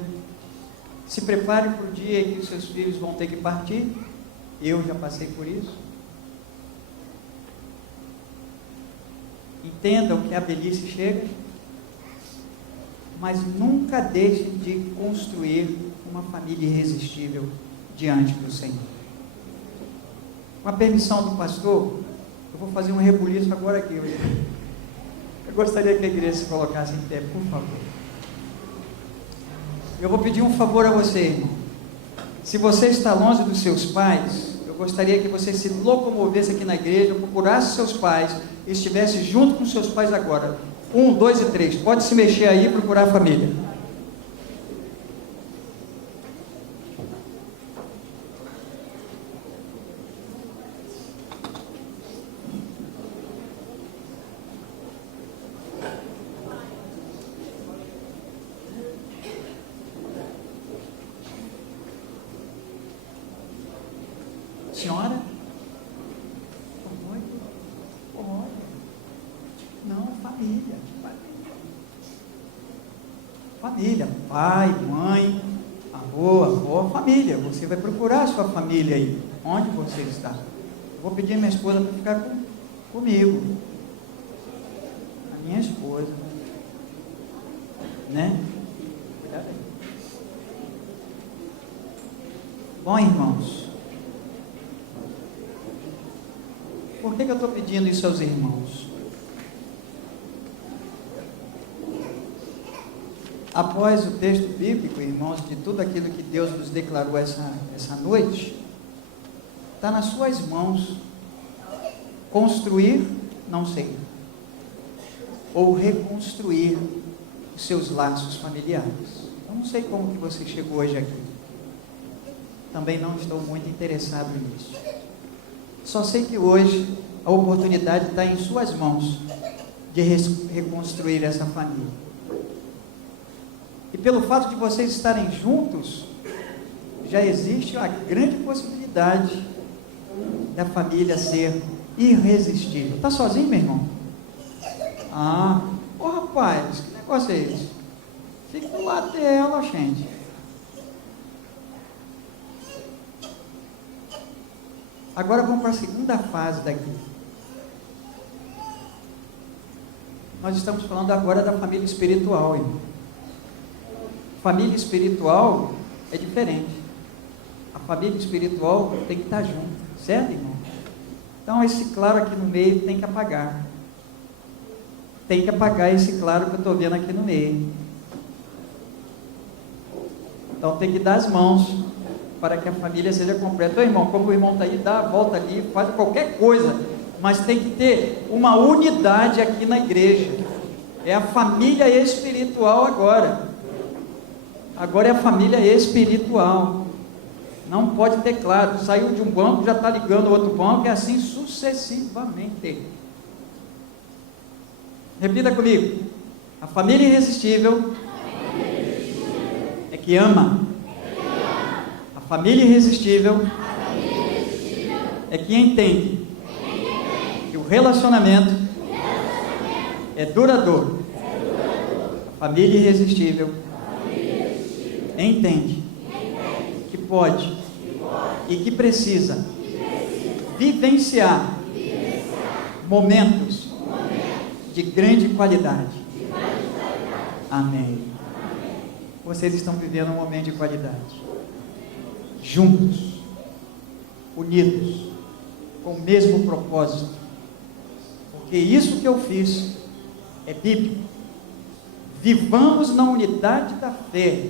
se prepare para o dia em que os seus filhos vão ter que partir. Eu já passei por isso. Entendam que a velhice chega, mas nunca deixem de construir uma família irresistível diante do Senhor. Com a permissão do pastor, eu vou fazer um rebuliço agora aqui. Eu gostaria que a igreja se colocasse em pé, por favor. Eu vou pedir um favor a você, irmão. Se você está longe dos seus pais, eu gostaria que você se locomovesse aqui na igreja, procurasse seus pais e estivesse junto com seus pais agora. 1, 2 e 3. Pode se mexer aí e procurar a família. Senhora? Oi. Não, família. Família. Pai, mãe, avó, família. Você vai procurar a sua família aí. Onde você está? Eu vou pedir a minha esposa para ficar comigo. A minha esposa. Né? Cuidado aí. Bom, irmãos. Por que eu estou pedindo isso aos irmãos? Após o texto bíblico, irmãos, de tudo aquilo que Deus nos declarou essa noite, está nas suas mãos construir, não sei, ou reconstruir os seus laços familiares. Eu não sei como que você chegou hoje aqui. Também não estou muito interessado nisso. Só sei que hoje a oportunidade está em suas mãos de reconstruir essa família. E pelo fato de vocês estarem juntos, já existe a grande possibilidade da família ser irresistível. Está sozinho, meu irmão? Rapaz, que negócio é esse? Fica do lado dela, gente. Agora vamos para a segunda fase daqui. Nós estamos falando agora da família espiritual, irmão. Família espiritual é diferente. A família espiritual tem que estar junto, certo, irmão? Então esse claro aqui no meio tem que apagar. tem que apagar esse claro que eu estou vendo aqui no meio. Então tem que dar as mãos para que a família seja completa. Ô irmão, como o irmão está aí, dá a volta ali, faz qualquer coisa, mas tem que ter uma unidade aqui na igreja. É a família espiritual agora. Agora é a família espiritual. Não pode ter claro, saiu de um banco, já está ligando outro banco, e assim sucessivamente. Repita comigo. A família irresistível é que ama. A família irresistível é que entende que o relacionamento é duradouro. A família irresistível entende que pode e que precisa vivenciar momentos de grande qualidade. Amém. Vocês estão vivendo um momento de qualidade, juntos, unidos, com o mesmo propósito, porque isso que eu fiz é bíblico. Vivamos na unidade da fé,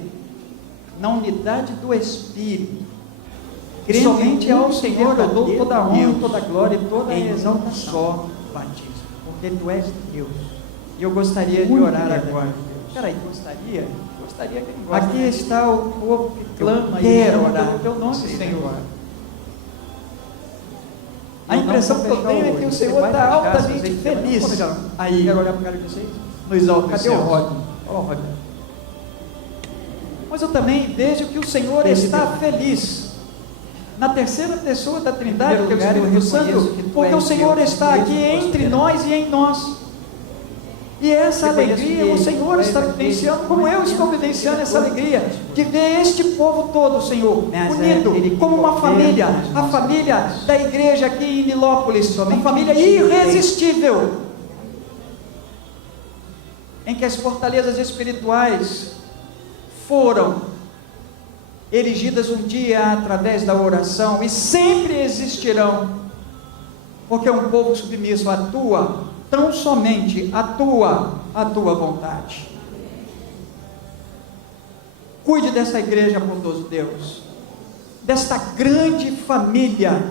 na unidade do Espírito. Somente ao Senhor eu dou toda a honra, toda a glória e toda a exaltação. Só batismo, porque Tu és Deus. E eu gostaria de orar agora. Peraí, gostaria que aqui está o povo que clama e quer orar pelo Teu nome, Senhor. A impressão que eu tenho é que o Senhor está altamente feliz. Aí, quero olhar para o cara de vocês. Nos altos. Cadê o Rodney? Olha o Rodney. Mas eu também vejo que o Senhor está feliz na terceira pessoa da Trindade, que é o Espírito Santo, porque o Senhor está aqui entre nós e em nós. E essa alegria o Senhor está vivenciando, como eu estou vivenciando essa alegria, de ver este povo todo, Senhor, unido, como uma família, a família da igreja aqui em Nilópolis, uma família irresistível, em que as fortalezas espirituais foram erigidas um dia através da oração e sempre existirão, porque é um povo submisso à Tua, tão somente a tua vontade. Cuide dessa igreja, bondoso Deus, desta grande família,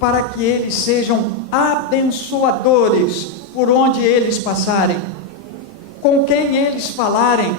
para que eles sejam abençoadores por onde eles passarem, com quem eles falarem,